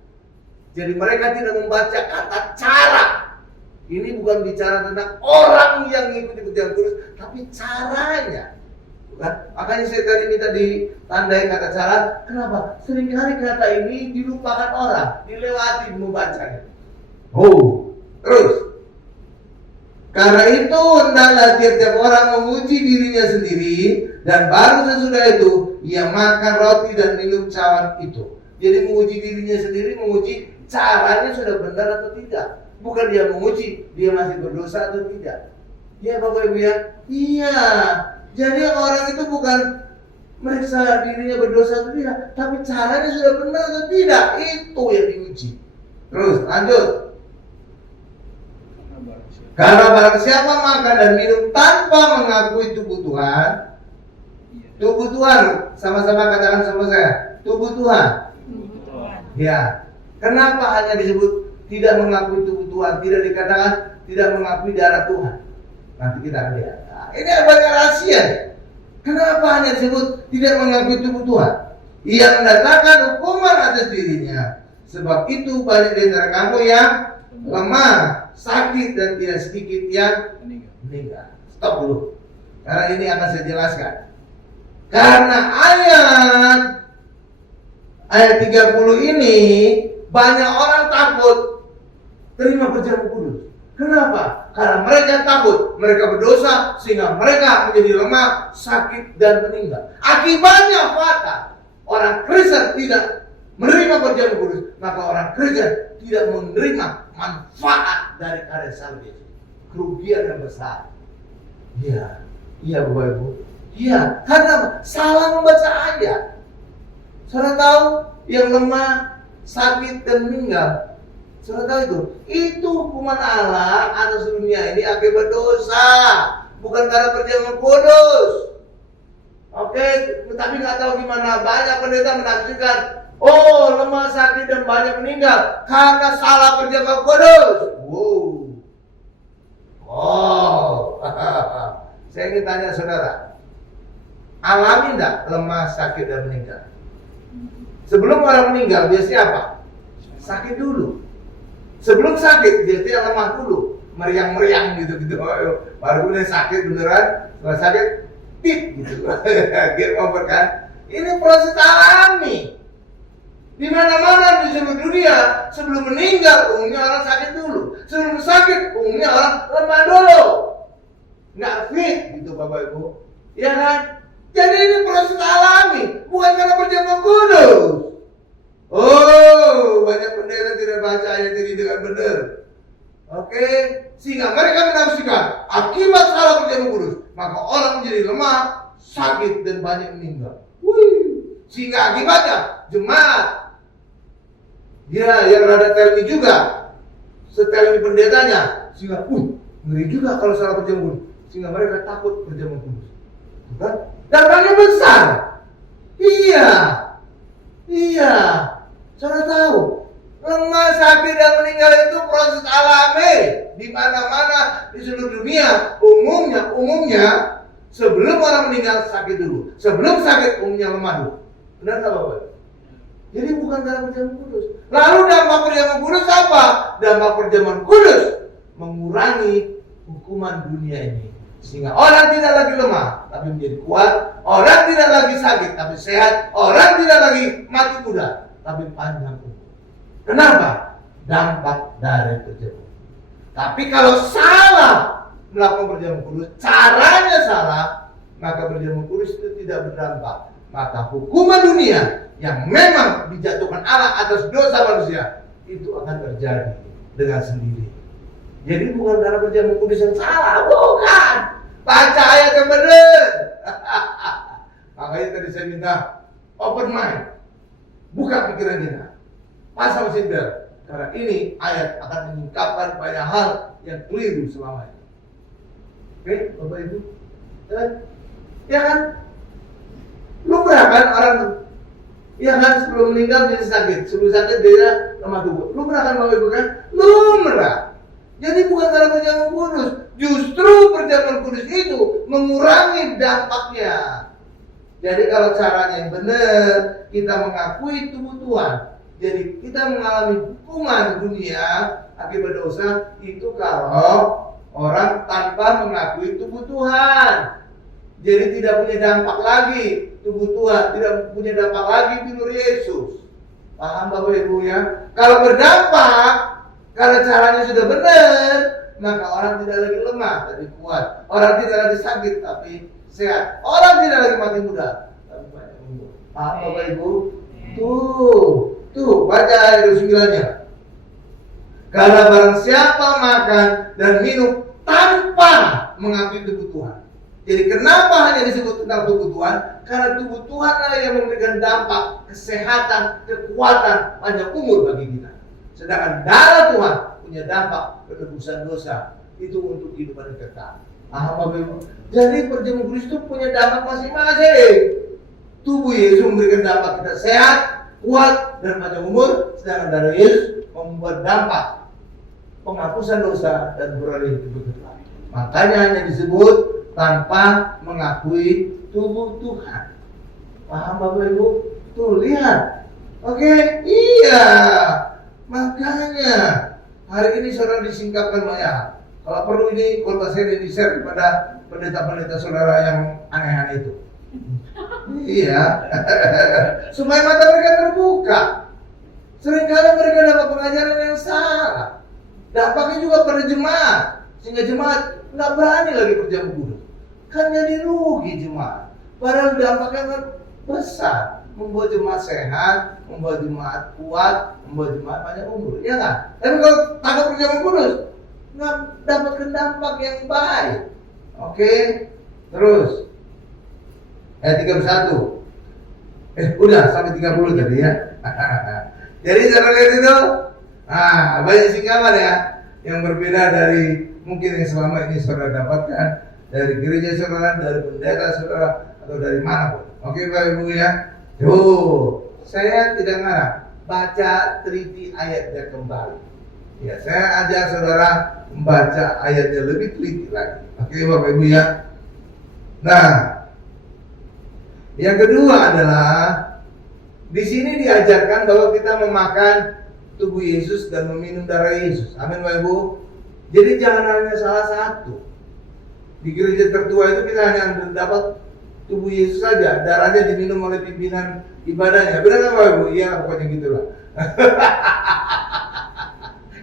Jadi mereka tidak membaca kata cara. Ini bukan bicara tentang orang yang mengikuti perjalanan kudus, tapi caranya. Bukan? Makanya saya tadi minta ditandai kata cara. Kenapa? Seringkali kata ini dilupakan orang, dilewati membacanya. Oh, terus. Karena itu hendaklah tiap-tiap orang menguji dirinya sendiri, dan baru sesudah itu ia makan roti dan minum cawan itu. Jadi menguji dirinya sendiri, menguji caranya sudah benar atau tidak. Bukan dia menguji, dia masih berdosa atau tidak. Ya Bapak Ibu ya? Iya. Jadi orang itu bukan meriksa dirinya berdosa atau tidak, tapi caranya sudah benar atau tidak. Itu yang diuji. Terus lanjut. Karena barang siapa makan dan minum tanpa mengakui tubuh Tuhan, tubuh Tuhan, sama-sama katakan sama saya, tubuh Tuhan. Ya, kenapa hanya disebut tidak mengakui tubuh Tuhan, tidak dikatakan tidak mengakui darah Tuhan? Nanti kita akan lihat. Nah, ini banyak rahasia. Kenapa hanya disebut tidak mengakui tubuh Tuhan? Ia mendatangkan hukuman atas dirinya. Sebab itu banyak di antara kamu yang lemah, sakit, dan tidak sedikit yang meninggal. Stop dulu, karena ini akan saya jelaskan. Karena ayat 30 ini banyak orang takut terima perjamuan kudus. Kenapa? Karena mereka takut, mereka berdosa sehingga mereka menjadi lemah, sakit, dan meninggal. Akibatnya fatal. Orang Kristen tidak menerima perjamuan kudus, maka orang Kristen tidak menerima manfaat dari karya salib Yesus. Kerugian yang besar. Iya Bapak Ibu. Iya, karena salah membaca ayat. Saudara tahu yang lemah, sakit, dan meninggal. Saudara tahu itu? Itu hukuman Allah atas dunia ini akibat dosa, bukan karena perjamuan kudus. Oke, tapi nggak tahu gimana banyak pendeta menafsirkan, oh lemah, sakit, dan banyak meninggal karena salah perjamuan kudus. Saya ingin tanya saudara, alami enggak lemah, sakit, dan meninggal? Sebelum orang meninggal biasanya apa? Sakit dulu. Sebelum sakit biasanya lemah dulu, meriang-meriang gitu. Baru udah sakit beneran, setelah sakit tit gitu. Game over kan? Ini proses alami. Di mana-mana di seluruh dunia, sebelum meninggal umumnya orang sakit dulu. Sebelum sakit umumnya orang lemah dulu. Nggak fit gitu Bapak Ibu. Ya kan? Jadi ini proses alami, bukan karena perjamuan kudus. Oh, banyak pendeta tidak baca ayat ini dengan benar. Oke, sehingga mereka menafsirkan akibat salah perjamuan kudus, maka orang menjadi lemah, sakit, dan banyak meninggal. Sehingga akibatnya jemaat, yang rada telmi juga, setelmi pendetanya, sehingga ngeri juga kalau salah perjamuan kudus, sehingga mereka takut perjamuan kudus. Bukan? Dampaknya besar. Iya. Saudara tahu, lemah, sakit, dan meninggal itu proses alami di mana-mana di seluruh dunia. Umumnya sebelum orang meninggal sakit dulu. Sebelum sakit umumnya lemah dulu. Benar tak Bapak? Jadi bukan dalam perjamuan kudus. Lalu dampak perjamuan kudus apa? Dampak perjamuan kudus mengurangi hukuman dunia ini. Sehingga orang tidak lagi lemah, tapi menjadi kuat. Orang tidak lagi sakit, tapi sehat. Orang tidak lagi mati muda, tapi panjang umur. Kenapa? Dampak dari perjamuan. Tapi kalau salah melakukan perjamuan kudus, caranya salah, maka perjamuan kudus itu tidak berdampak. Maka hukuman dunia yang memang dijatuhkan Allah atas dosa manusia, itu akan terjadi dengan sendiri. Jadi bukan karena perjamuan kudus yang salah, bukan. Baca ayat yang benar. Makanya tadi saya minta open mind, buka pikiran kita, pasang seatbelt. Karena ini ayat akan mengungkapkan banyak hal yang keliru selama ini. Oke, Bapak Ibu, ya kan? Lumrah kan orang, ya kan, sebelum meninggal jadi sakit, sebelum sakit dia lemah tubuh. Lumrah kan Bapak Ibu kan? Lumrah. Jadi bukan karena perjamuan kudus, justru perjamuan kudus itu mengurangi dampaknya. Jadi kalau caranya yang benar, kita mengakui tubuh Tuhan. Jadi kita mengalami hukuman dunia akibat dosa itu kalau orang tanpa mengakui tubuh Tuhan. Jadi tidak punya dampak lagi tubuh Tuhan, tidak punya dampak lagi tidur Yesus. Paham Bapak Ibu ya? Kalau berdampak, kalau caranya sudah benar, maka orang tidak lagi lemah tapi kuat. Orang tidak lagi sakit tapi sehat. Orang tidak lagi mati muda tapi banyak umur. Paham Bapak Ibu? Tuh, baca ayat 9-nya. Karena barang siapa makan dan minum tanpa mengakui tubuh Tuhan. Jadi kenapa hanya disebut tentang tubuh Tuhan? Karena tubuh Tuhan lah yang memberikan dampak kesehatan, kekuatan, panjang umur bagi kita. Sedangkan darah Tuhan punya dampak penebusan dosa. Itu untuk kehidupan yang kekal. Paham Bapak Ibu? Jadi perjamuan kudus itu punya dampak masing-masing. Tubuh Yesus memberikan dampak kita sehat, kuat, dan panjang umur. Sedangkan darah Yesus membuat dampak penghapusan dosa dan beralih hidup kekal. Makanya hanya disebut tanpa mengakui tubuh Tuhan. Paham Bapak Ibu? Tuh lihat. Oke, iya. Makanya hari ini saudara disingkapkan banyak. Kalau perlu ini khotbah saya di-share kepada pendeta-pendeta saudara yang aneh-aneh itu. Iya. Supaya mata mereka terbuka. Seringkali mereka dapat pengajaran yang salah. Dampaknya juga pada jemaat. Sehingga jemaat nggak berani lagi perjamuan kudus. Kan jadi rugi jemaat. Padahal dampaknya kan besar. Membuat jemaat sehat, membuat jemaat kuat, membuat jemaat banyak umur. Iya kan? Tapi kalau takut perjamuan kudus, nggak dapatkan dampak yang baik. Oke? Terus ayat 31. Udah sampai 30 tadi ya. Jadi cara lihat itu, banyak singkapan ya yang berbeda dari mungkin yang selama ini saudara dapatkan dari gereja saudara, dari pendeta saudara, atau dari manapun. Oke Bapak Ibu ya. Saya tidak ngarang, baca teliti ayatnya kembali. Ya, saya ajak saudara membaca ayatnya lebih teliti lagi. Oke Bapak Ibu ya. Nah, yang kedua adalah di sini diajarkan bahwa kita memakan tubuh Yesus dan meminum darah Yesus. Amin Bapak Ibu. Jadi jangan hanya salah satu. Di gereja tertua itu kita hanya dapat tubuh Yesus saja, darahnya diminum oleh pimpinan ibadahnya. Benar nggak Bapak Ibu? Iya, pokoknya gitulah.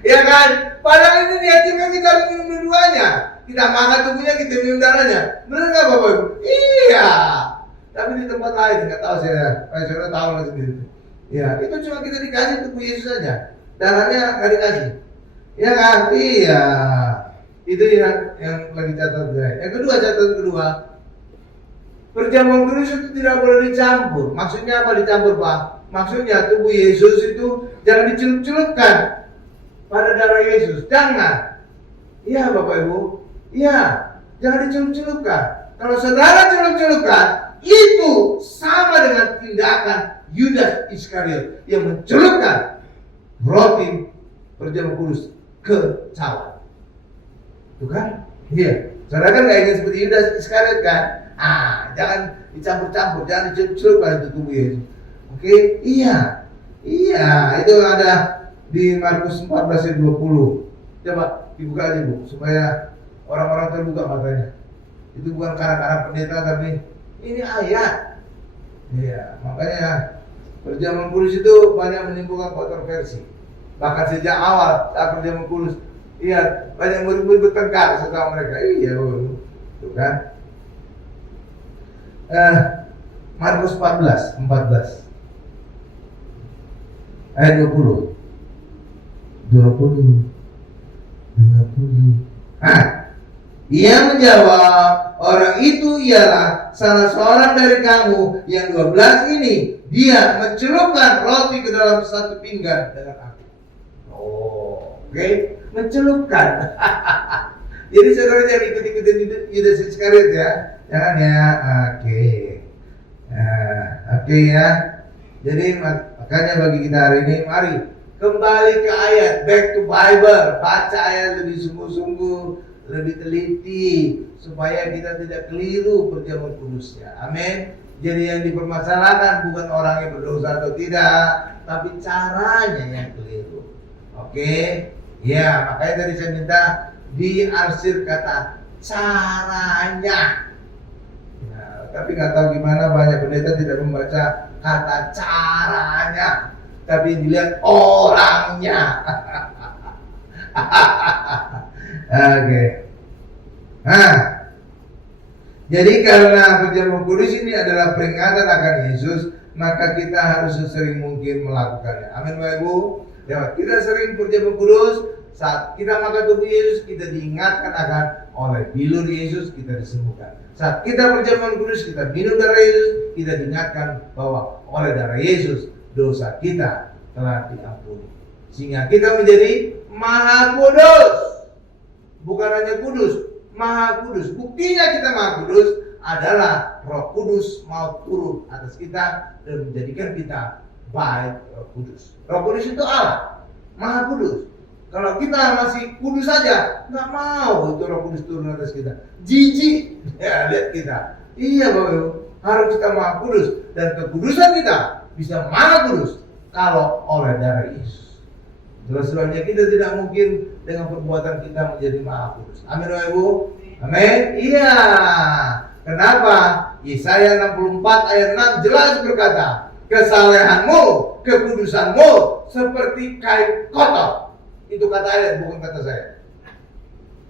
Ya kan? Padahal ini diajarkan kita minum dua-duanya. Kita makan tubuhnya, kita minum darahnya. Benar nggak Bapak Ibu? Iya. Tapi di tempat lain nggak tahu saya tahu lah sendiri. Ya, itu cuma kita dikasih tubuh Yesus saja. Darahnya nggak dikasih. Ya kan? Iya. Itu yang lagi catat saya. Yang kedua, catatan kedua, perjamuan kudus itu tidak boleh dicampur. Maksudnya apa dicampur Pak? Maksudnya tubuh Yesus itu jangan dicelup-celupkan pada darah Yesus. Jangan. Iya Bapak Ibu. Iya. Jangan dicelup-celupkan. Kalau saudara celup-celupkan, itu sama dengan tindakan Yudas Iskariot yang mencelupkan roti perjamuan kudus ke cawan. Itu kan? Iya. Saudara kan nggak ingin seperti Yudas Iskariot kan? Jangan dicampur-campur, jangan dicelup-celupkan itu tubuh Yesus. Oke? Iya. Itu ada di Markus 14 ayat 20. Coba dibuka aja Bu, supaya orang-orang terbuka matanya. Itu bukan karang-karang pendeta, tapi ini ayat. Iya, makanya perjamuan kudus itu banyak menimbulkan kontroversi. Bahkan sejak awal saat perjamuan kudus, iya, banyak murid-murid bertengkar setelah mereka. Iya, itu kan. Markus 14 ayat 20 20 Nah, ia menjawab, orang itu ialah salah seorang dari kamu yang 12 ini. Dia mencelupkan roti ke dalam satu pinggan dengan aku. Oh, oke. Mencelupkan. Jadi saudara jangan ikut-ikutin Yudas Iskariot ya. Jangan ya. Oke. Oke ya. Jadi makanya bagi kita hari ini, mari kembali ke ayat, back to Bible, baca ayat lebih sungguh-sungguh, lebih teliti, supaya kita tidak keliru perjamuan kudusnya. Amin. Jadi yang dipermasalahkan bukan orang yang berdosa atau tidak, tapi caranya yang keliru. Oke. Ya, makanya tadi saya minta diarsir kata caranya. Nah, tapi nggak tahu gimana, banyak pendeta tidak membaca kata caranya, tapi dilihat orangnya. Oke. Nah, jadi karena perjamuan kudus ini adalah peringatan akan Yesus, maka kita harus sesering mungkin melakukannya. Amin, Bapak Ibu. Ya, kita sering perjamuan kudus, saat kita makan tubuh Yesus, kita diingatkan akan oleh bilur Yesus, kita disembuhkan. Saat kita perjamuan kudus, kita minum darah Yesus, kita diingatkan bahwa oleh darah Yesus, dosa kita telah diampuni. Sehingga kita menjadi maha kudus. Bukan hanya kudus, maha kudus. Buktinya kita maha kudus adalah Roh Kudus mau turun atas kita dan menjadikan kita baik Roh Kudus. Roh Kudus itu Allah, maha kudus. Kalau kita masih kudus saja, nggak mau itu Roh Kudus turun atas kita. Jijik, ya lihat kita. Iya Bapak Ibu, harus kita maha kudus, dan kekudusan kita bisa maha kudus kalau oleh darah Yesus. Itulah sebabnya kita tidak mungkin dengan perbuatan kita menjadi maha kudus. Amin Bapak Ibu. Amin. Iya. Kenapa? Yesaya 64 ayat 6 jelas berkata, kesalehanmu, kekudusanmu seperti kain kotor. Itu kata ayat, bukan kata saya.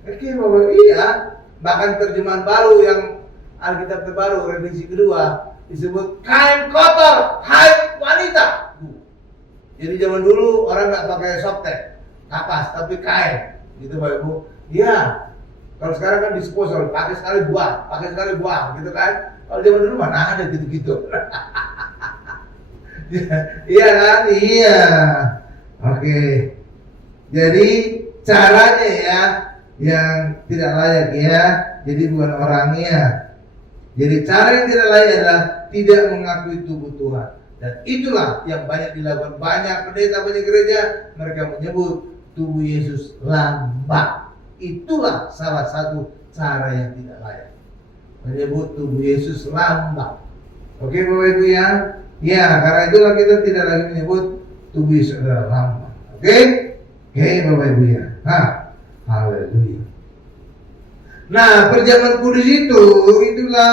Oke Bapak, iya. Bahkan terjemahan baru yang Alkitab terbaru, revisi kedua, disebut kain kotor, hai wanita. Jadi zaman dulu orang nggak pakai softtek, kapas, tapi kain. Gitu Bapak Ibu. Iya. Kalau sekarang kan disposal, pakai sekali buang, gitu kan. Kalau zaman dulu mana ada gitu-gitu. Iya kan? Iya. Oke. Jadi caranya ya yang tidak layak ya. Jadi bukan orangnya. Jadi cara yang tidak layak adalah tidak mengakui tubuh Tuhan. Dan itulah yang banyak dilakukan banyak pendeta, banyak gereja. Mereka menyebut tubuh Yesus lambang. Itulah salah satu cara yang tidak layak. Menyebut tubuh Yesus lambang. Oke Bapak Ibu ya. Ya, karena itulah kita tidak lagi menyebut tubuh Yesus adalah lambang. Oke? Oke Bapak Ibu ya. Haleluya. Nah, perjamuan kudus itulah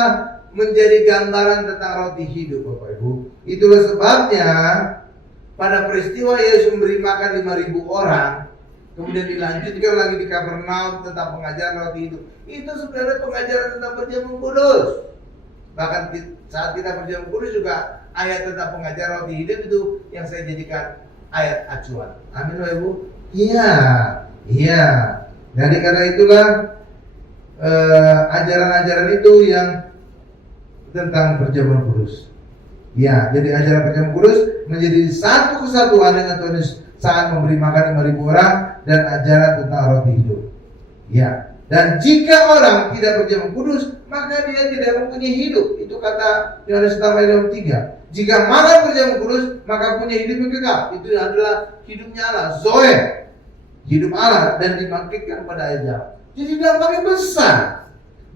menjadi gambaran tentang roti hidup Bapak Ibu. Itulah sebabnya pada peristiwa Yesus memberi makan 5.000 orang, kemudian dilanjutkan lagi di Kapernaum tentang pengajaran roti hidup. Itu sebenarnya pengajaran tentang perjamuan kudus. Bahkan saat kita perjamuan kudus juga ayat tentang pengajaran roti hidup itu yang saya jadikan ayat acuan. Amin Bapak Ibu. Iya. Jadi karena itulah ajaran-ajaran itu yang tentang perjamuan kudus. Ya, jadi ajaran perjamuan kudus menjadi satu kesatuan dengan Tuhan Yesus saat memberi makan 5.000 orang dan ajaran tentang roti hidup. Ya, dan jika orang tidak perjamuan kudus, maka dia tidak mempunyai hidup. Itu kata Yohanes 6:3. Jika makan perjamuan kudus, maka punya hidup yang kekal. Itu adalah hidupnya Allah, Zoe, hidup Allah, dan dibangkitkan pada air zaman. Jadi dampaknya besar.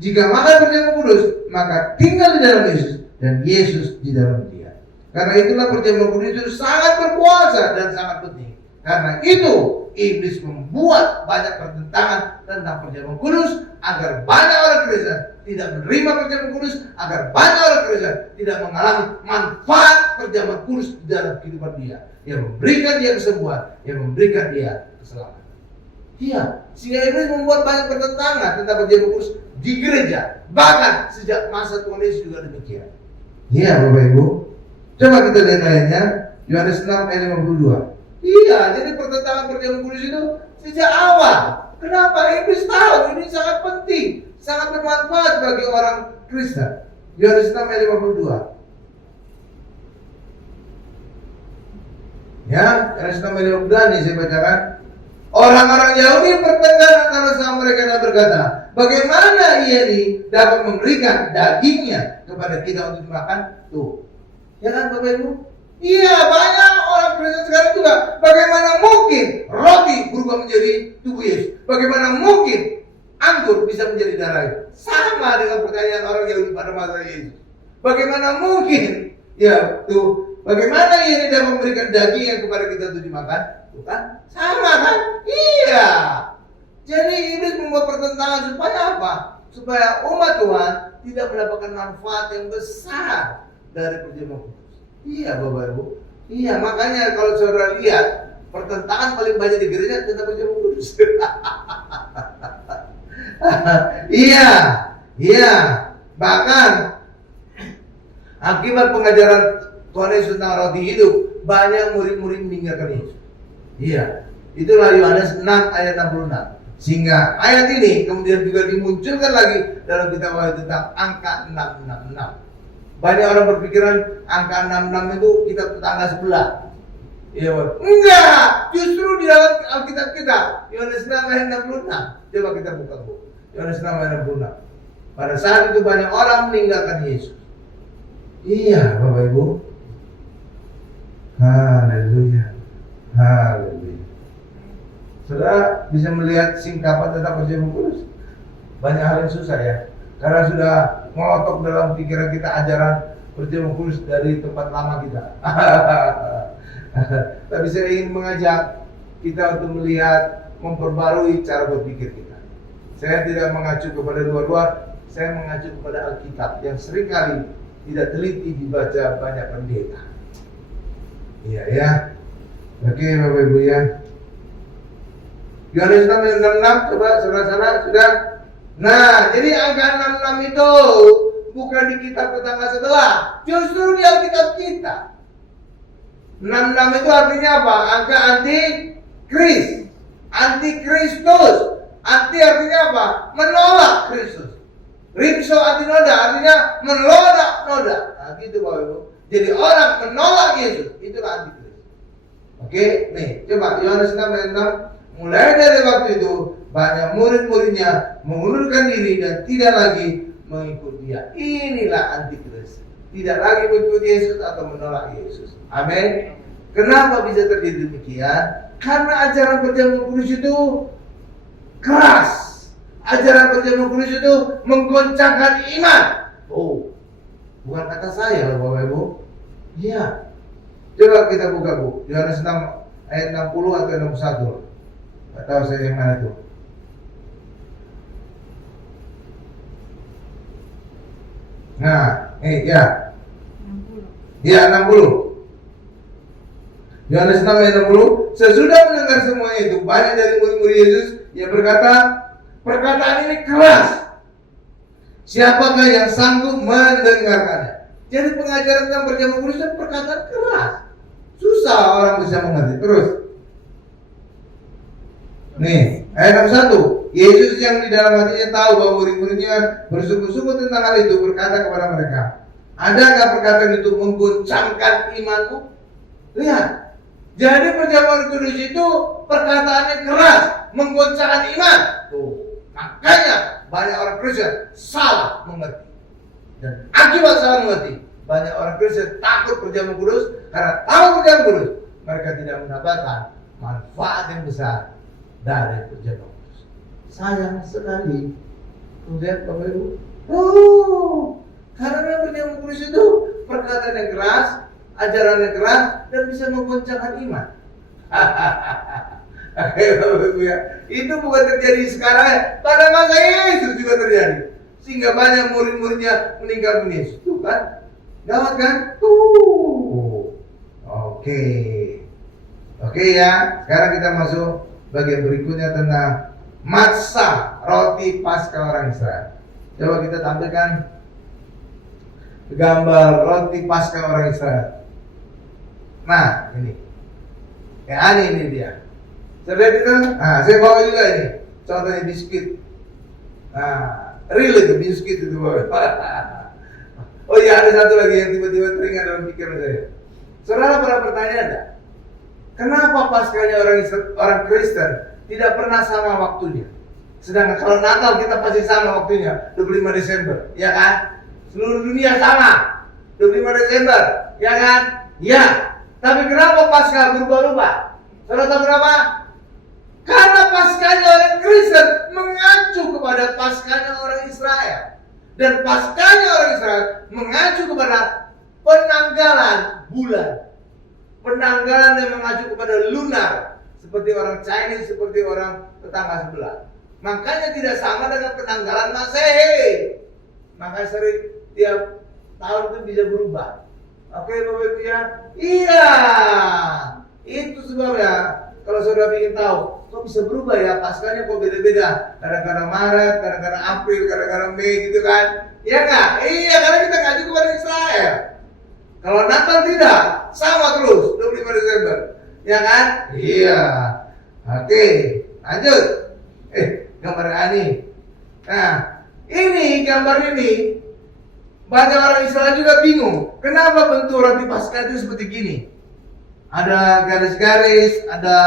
Jika makan perjamuan kudus, maka tinggal di dalam Yesus dan Yesus di dalam dia. Karena itulah perjamuan kudus itu sangat berkuasa dan sangat penting. Karena itu iblis membuat banyak pertentangan tentang perjamuan kudus agar banyak orang Kristen tidak menerima perjamuan kudus, agar banyak orang Kristen tidak mengalami manfaat perjamuan kudus di dalam kehidupan dia, yang memberikan dia kesembuhan, yang memberikan dia keselamatan. Iya, sehingga iblis membuat banyak pertentangan tentang perjamuan kudus di gereja, bahkan sejak masa Tuhan Yesus juga demikian. Iya Bapak Ibu. Coba kita lihat ayatnya, Yohanes 6 ayat 52. Iya, jadi pertentangan perjamuan kudus itu sejak awal. Kenapa? Iblis tahu ini sangat penting, sangat bermanfaat bagi orang Kristen. Yohanes 6 ayat 52. Ya, Yohanes 6 ayat 52 nih saya bacakan. Orang-orang Yahudi bertengkar antara sama mereka dan berkata, bagaimana ia ini dapat memberikan dagingnya kepada kita untuk dimakan? Tuh, ya kan Bapak Ibu? Iya, banyak orang Kristen sekarang juga. Bagaimana mungkin roti berubah menjadi tubuh Yesus? Bagaimana mungkin anggur bisa menjadi darah Yesus? Sama dengan pertanyaan orang Yahudi pada masa Yesus. Bagaimana mungkin? Ya, tuh. Bagaimana ia dapat memberikan dagingnya kepada kita untuk dimakan? Tuh kan? Sama kan? Iya. Jadi iblis membuat pertentangan supaya apa? Supaya umat Tuhan tidak mendapatkan manfaat yang besar dari perjamuan kudus. Iya Bapak Ibu. Iya, makanya kalau saudara lihat pertentangan paling banyak di gereja tentang perjamuan kudus. Iya. Iya. Bahkan akibat pengajaran Tuhan Yesus tentang roti hidup, banyak murid-murid meninggalkan Yesus. Iya, itulah Yohanes 6 ayat 66. Sehingga ayat ini kemudian juga dimunculkan lagi dalam kitab Wahyu tentang angka 666. Banyak orang berpikiran angka 66 itu kitab tetangga sebelah. Iya, enggak, justru di dalam Alkitab kita Yohanes 6 ayat 66. Coba kita buka Bu. Yohanes 6 ayat 66. Pada saat itu banyak orang meninggalkan Yesus. Iya, Bapak Ibu. Haleluya. Haleluya. Saudara bisa melihat singkapan tentang perjamuan kudus. Banyak hal yang susah ya. Karena sudah melotok dalam pikiran kita ajaran perjamuan kudus dari tempat lama kita. Tapi saya ingin mengajak kita untuk melihat, memperbarui cara berpikir kita. Saya tidak mengacu kepada luar-luar, saya mengacu kepada Alkitab yang seringkali tidak teliti dibaca banyak pendeta. Iya ya. Oke Bapak Ibu ya. Yohanes 6 ayat 66, coba saudara-saudara sudah. Nah, jadi angka 66 itu bukan di kitab tetangga sebelah, justru di Alkitab kita. 66 itu artinya apa? Angka anti-Kris, anti-Kristus. Anti artinya apa? Menolak Kristus. Rimso antinoda artinya menolak noda. Nah, gitu Bapak Ibu. Jadi orang menolak Yesus, itulah antikris. Oke, nih, coba Yohanes 6 ayat 6. Mulai dari waktu itu banyak murid-muridnya mengundurkan diri dan tidak lagi mengikut dia. Inilah antikris. Tidak lagi mengikut Yesus atau menolak Yesus. Amin. Kenapa bisa terjadi demikian? Karena ajaran perjamuan kudus itu keras. Ajaran perjamuan kudus itu menggoncangkan iman. Oh, bukan kata saya loh Bapak Ibu. Iya. Coba kita buka Bu, Yohanes 6 ayat 60 atau 61. Enggak tahu saya yang mana itu. Nah, ya. 60. Ya, 60. Yohanes 6 ayat 60. Sesudah mendengar semua itu, banyak dari murid-murid Yesus yang berkata, perkataan ini keras. Siapakah yang sanggup mendengarkannya? Jadi pengajaran tentang perjamuan kudus itu perkataan keras. Susah orang bisa mengerti. Terus. Nih, ayat 61. Yesus yang di dalam hatinya tahu bahwa murid-muridnya bersungguh-sungguh tentang hal itu berkata kepada mereka, adakah perkataan itu menggoncangkan imanmu? Lihat. Jadi perjamuan kudus itu perkataannya keras, menggoncangkan iman. Tuh. Makanya banyak orang Kristen salah mengerti. Dan akibat salah mengerti, banyak orang Kristen takut perjamuan kudus. Karena tahu perjamuan kudus, mereka tidak mendapatkan manfaat yang besar dari perjamuan kudus. Sayang sekali. Kemudian Bapak Ibu, karena perjamuan kudus itu perkataan yang keras, ajaran yang keras, dan bisa menggoncangkan iman. Bapak Ibu ya, itu bukan terjadi sekarang ya. Pada masa Yesus juga terjadi. Sehingga banyak murid-muridnya meninggalkan Yesus. Tuh kan? Gawat kan? Oke. Oke ya. Sekarang kita masuk bagian berikutnya tentang matzah, roti Paskah orang Israel. Coba kita tampilkan gambar roti Paskah orang Israel. Nah, ini. Ini dia. Saya lihat itu. Nah, saya bawa juga ini. Contohnya biskuit. Nah, real itu biskuit itu. Oh iya, ada satu lagi yang tiba-tiba teringat dalam pikiran saya. Saudara pernah bertanya enggak? Kenapa Paskahnya orang Kristen tidak pernah sama waktunya? Sedangkan kalau Natal kita pasti sama waktunya, 25 Desember, ya kan? Seluruh dunia sama, 25 Desember, ya kan? Ya. Tapi kenapa Paskah berubah-ubah? Saudara tahu kenapa? Karena Paskahnya orang Kristen mengacu kepada Paskahnya orang Israel. Dan Paskahnya orang Israel mengacu kepada penanggalan bulan. Penanggalan yang mengacu kepada lunar. Seperti orang Chinese, seperti orang tetangga sebelah. Makanya tidak sama dengan penanggalan Masehi. Makanya sering tiap tahun itu bisa berubah. Oke Bapak Ibu ya? Iya. Itu sebabnya kalau saudara ingin tahu, kok bisa berubah ya? Paskahnya kok beda-beda. Kadang-kadang Maret, kadang-kadang April, kadang-kadang Mei gitu kan? Iya nggak? Iya, karena kita ngaji kepada Israel. Kalau Natal tidak, sama terus 25 Desember. Ya kan? Iya. Oke, lanjut. Gambar ini. Nah, ini gambar ini banyak orang Israel juga bingung. Kenapa bentuk roti Paskah itu seperti gini? Ada garis-garis, ada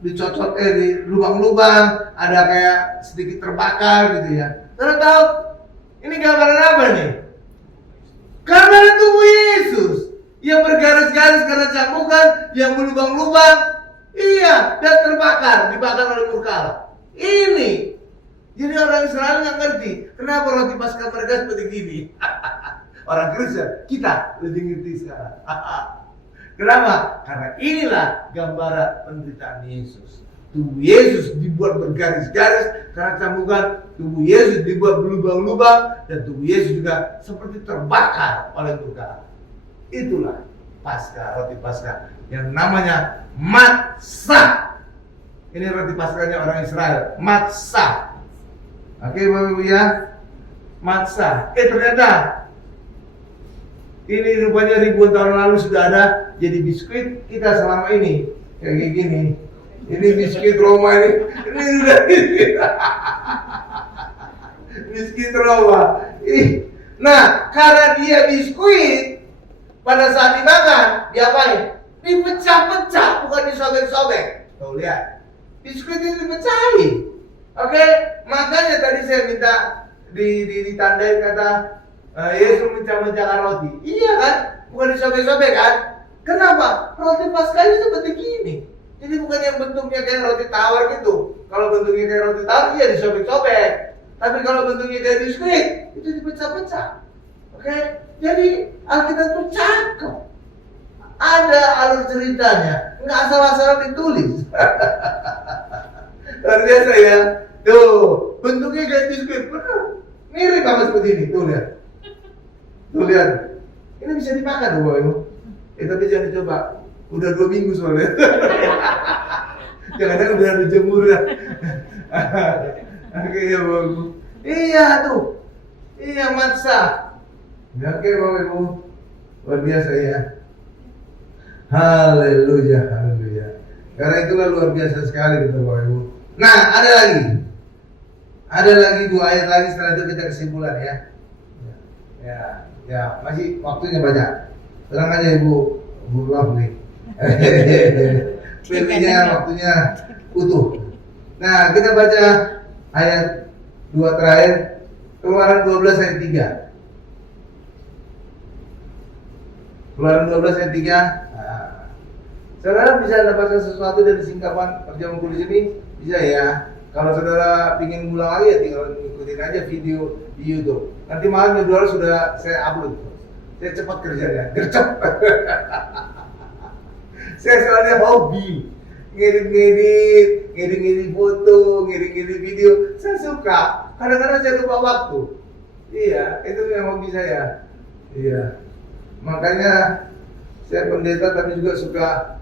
dicocok di lubang-lubang, ada kayak sedikit terbakar gitu ya. Saudara tahu ini gambaran apa nih? Gambaran tubuh Yesus yang bergaris-garis karena cambukan, yang berlubang-lubang, iya, dan terbakar, dibakar oleh murka Allah. Ini, jadi orang Israel nggak ngerti kenapa roti Paskah mereka seperti gini. Orang Kristen, kita lebih ngerti sekarang. Kenapa? Karena inilah gambaran penderitaan Yesus. Tubuh Yesus dibuat bergaris-garis karena cambukan. Tubuh Yesus dibuat berlubang-lubang. Dan tubuh Yesus juga seperti terbakar oleh murka. Itulah Paskah, roti Paskah yang namanya matzah. Ini roti Paskahnya orang Israel, matzah. Oke Bapak Ibu ya, matzah. Ternyata ini rupanya ribuan tahun lalu sudah ada. Jadi biskuit kita selama ini kayak gini. Ini biskuit Roma ini sudah biskuit Roma. Nah, karena dia biskuit, pada saat dimakan, diapain? Dipecah-pecah, bukan disobek-sobek. Tuh lihat, biskuit itu dipecahin. Oke, makanya tadi saya minta ditandai kata Yesus mencah-mencahkan roti. Iya kan? Bukan disobek-sobek kan? Kenapa? Roti Paskah ini seperti gini. Jadi bukan yang bentuknya kayak roti tawar gitu. Kalau bentuknya kayak roti tawar, iya disobek-sobek. Tapi kalau bentuknya kayak biskuit, itu dipecah-pecah. Oke? Jadi Alkitab itu cakep. Ada alur ceritanya. Nggak asal-asalan ditulis. Luar biasa ya. Tuh, bentuknya kayak biskuit. Bener. Mirip sama seperti ini. Tuh lihat. Tuh lihat. Ini bisa dimakan tuh Bapak Ibu. Tapi jangan dicoba. Udah 2 minggu soalnya. Jangan-jangan udah dijemur ya. Oke ya Bapak Ibu. Iya tuh. Iya matzah. Oke Bapak Ibu. Luar biasa ya. Haleluya, haleluya. Karena itulah luar biasa sekali gitu Bapak Ibu. Nah, ada lagi. Ada lagi 2 ayat lagi, setelah itu kita kesimpulan ya. Ya, masih waktunya banyak. Tenang aja Ibu Lovely. PP-nya waktunya utuh. Nah, kita baca ayat 2 terakhir, Keluaran 12 ayat 3. Keluaran 12 ayat 3. Nah, saudara bisa dapatkan sesuatu dari singkapan perjamuan kudus ini? Bisa ya. Kalau saudara ingin ngulang lagi ya tinggal ikutin aja video di YouTube. Nanti malam saudara sudah saya upload. Saya cepat kerjanya, gercep. Saya soalnya hobi ngedit foto, ngedit video. Saya suka. Kadang-kadang saya lupa waktu. Iya, itu yang hobi saya. Iya. Makanya saya pendeta tapi juga suka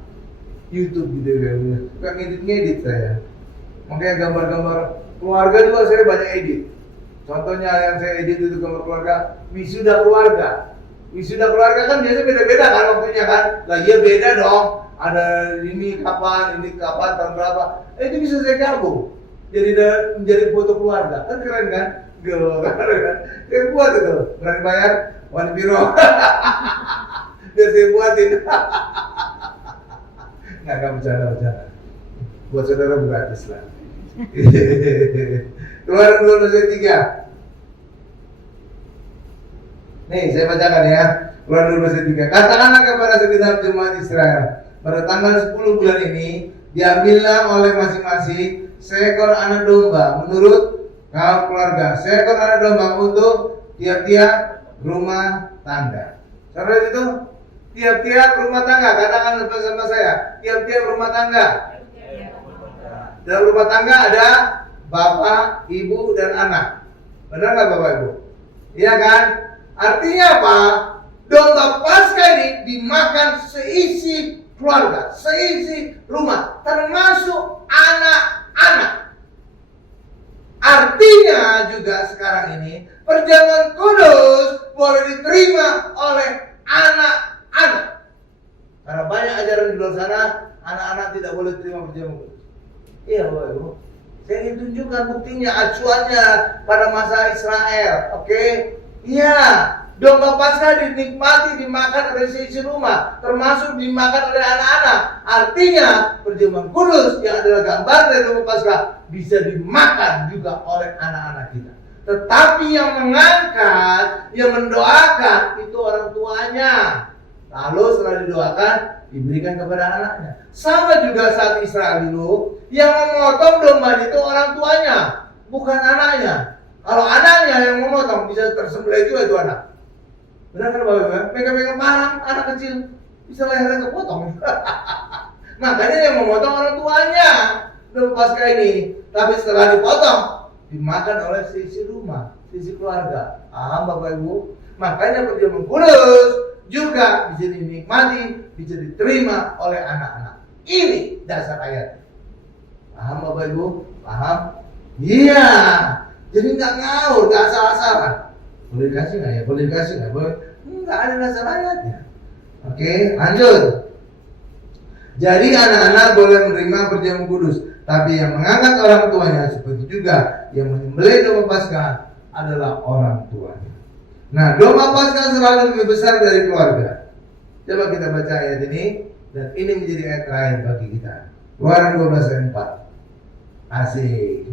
YouTube gitu ya. Suka ngedit saya. Makanya gambar-gambar keluarga juga saya banyak edit. Contohnya yang saya edit itu gambar keluarga, wisuda keluarga. Wisuda keluarga kan biasanya beda-beda kan waktunya kan. Lah iya beda dong. Ada ini kapan, tahun berapa. Itu bisa saya gabung. menjadi foto keluarga. Kan keren kan? Keren kan? Saya buat itu. Berani bayar? Wan Biro. Biar saya buatin. Nggak bercanda. Buat saudara gratis lah. Keluaran 12 ayat 3. Nih, saya bacakan ya. Keluaran 12 ayat 3. Katakanlah kepada segenap jemaat Israel, pada tanggal 10 bulan ini, diambillah oleh masing-masing seekor anak domba menurut kaum keluarga. Seekor anak domba untuk tiap-tiap rumah tangga. Saudara itu, tiap-tiap rumah tangga. Katakan bersama saya, tiap-tiap rumah tangga. Dalam rumah tangga ada bapak, ibu, dan anak. Benar nggak bapak ibu? Iya kan? Artinya apa? Domba Paskah ini dimakan seisi keluarga, seisi rumah, termasuk anak-anak. Artinya juga sekarang ini perjamuan kudus boleh diterima oleh anak-anak. Karena banyak ajaran di luar sana, anak-anak tidak boleh terima perjamuan kudus. Iya Bapak Ibu, saya ingin tunjukkan buktinya, acuannya pada masa Israel. Oke? Iya, domba Paskah dinikmati, dimakan oleh seisi rumah, termasuk dimakan oleh anak-anak. Artinya perjamuan kudus yang adalah gambar dari domba Paskah bisa dimakan juga oleh anak-anak kita. Tetapi yang mengangkat, yang mendoakan itu orang tuanya. Lalu setelah didoakan, diberikan kepada anaknya. Sama juga saat Israel dulu, yang memotong domba itu orang tuanya, bukan anaknya. Kalau anaknya yang memotong, bisa tersembelih juga itu anak. Benar kan Bapak Ibu? Pegang-pegang parang, anak kecil bisa lehernya kepotong. Makanya yang memotong orang tuanya domba Paskah ini. Tapi setelah dipotong, dimakan oleh sisi rumah, sisi keluarga. Paham Bapak Ibu? Makanya perjamuan kudus juga bisa dinikmati, bisa diterima oleh anak-anak. Ini dasar ayat. Paham Bapak Ibu? Paham? Iya. Jadi nggak ngawur, nggak asal-asalan. Boleh dikasih nggak ya? Boleh dikasih nggak? Boleh? Nggak ada dasar ayatnya. Oke, lanjut. Jadi anak-anak boleh menerima perjamuan kudus, tapi yang mengangkat orang tuanya, seperti juga yang menyembelih domba Paskah adalah orang tuanya. Nah, domba Paskah selalu lebih besar dari keluarga. Coba kita baca ayat ini, dan ini menjadi ayat terakhir bagi kita. Keluaran 12 ayat 4. Asik.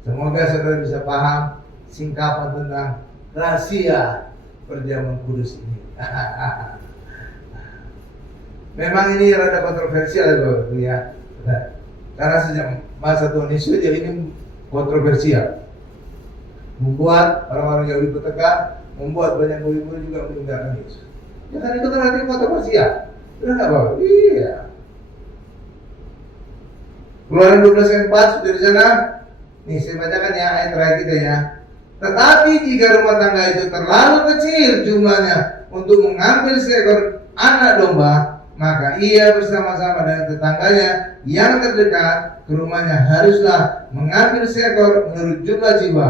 Semoga saudara bisa paham singkapan tentang rahasia perjamuan kudus ini. Memang ini rada kontroversial ya. Karena sejak masa Tuhan Yesus ini kontroversial. Membuat orang-orang Yahudi bertengkar, membuat banyak murid-murid juga meninggalkan Yesus. Ya kan itu kan artinya kontroversial. Benar nggak Bapak? Iya. Keluaran 12 ayat 4 sudah di sana. Nih saya bacakan ya ayat terakhir kita ya. Tetapi jika rumah tangga itu terlalu kecil jumlahnya untuk mengambil seekor anak domba, maka ia bersama-sama dengan tetangganya yang terdekat ke rumahnya haruslah mengambil seekor menurut jumlah jiwa.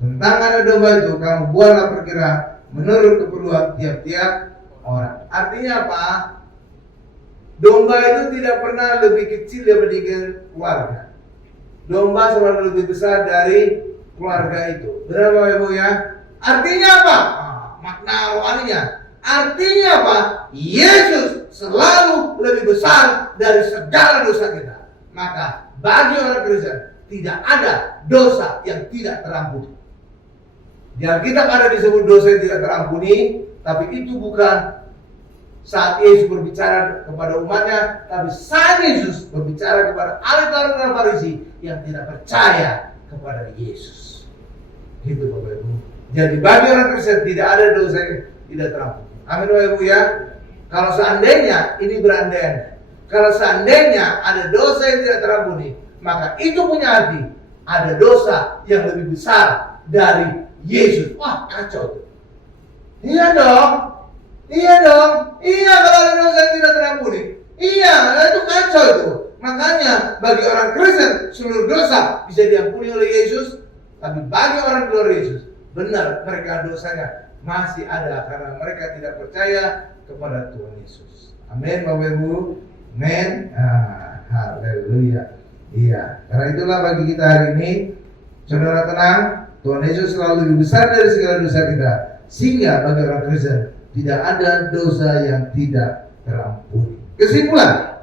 Tentang anak domba itu kamu buatlah perkiraan menurut keperluan tiap-tiap orang. Artinya apa? Domba itu tidak pernah lebih kecil daripada keluarga. Domba selalu lebih besar dari keluarga itu. Benar Bapak Ibu ya? Artinya apa? Makna rohaninya. Artinya apa? Yesus selalu lebih besar dari segala dosa kita. Maka bagi orang Kristen tidak ada dosa yang tidak terampuni. Di Alkitab ada disebut dosa yang tidak terampuni, tapi itu bukan saat Yesus berbicara kepada umatnya, tapi saat Yesus berbicara kepada ahli-ahli dan Farisi yang tidak percaya kepada Yesus. Gitu Bapak Ibu. Jadi bagi orang Kristen tidak ada dosa yang tidak terampuni. Amin Bapak Ibu ya. Kalau seandainya ini berandaian, kalau seandainya ada dosa yang tidak terampuni, maka itu punya arti ada dosa yang lebih besar dari Yesus. Wah kacau tuh. Iya dong. Iya dong, iya kalau ada dosa yang tidak terampuni. Iya, itu kacau itu. Makanya bagi orang Kristen seluruh dosa bisa diampuni oleh Yesus, tapi bagi orang keluar Yesus, benar mereka dosanya masih ada karena mereka tidak percaya kepada Tuhan Yesus. Amin Bapak Ibu. Amin. Haleluya. Iya, karena itulah bagi kita hari ini, saudara tenang, Tuhan Yesus selalu lebih besar dari segala dosa kita. Sehingga bagi orang Kristen tidak ada dosa yang tidak terampuni. Kesimpulan,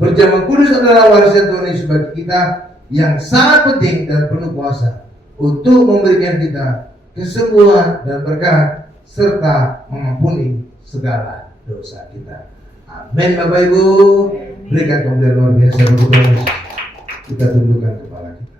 perjamuan kudus adalah warisan Tuhan Yesus bagi kita yang sangat penting dan penuh kuasa untuk memberikan kita kesembuhan dan berkat serta mengampuni segala dosa kita. Amin. Bapak Ibu, berikan kemuliaan luar biasa bagi Tuhan Yesus. Kita tundukkan kepala kita.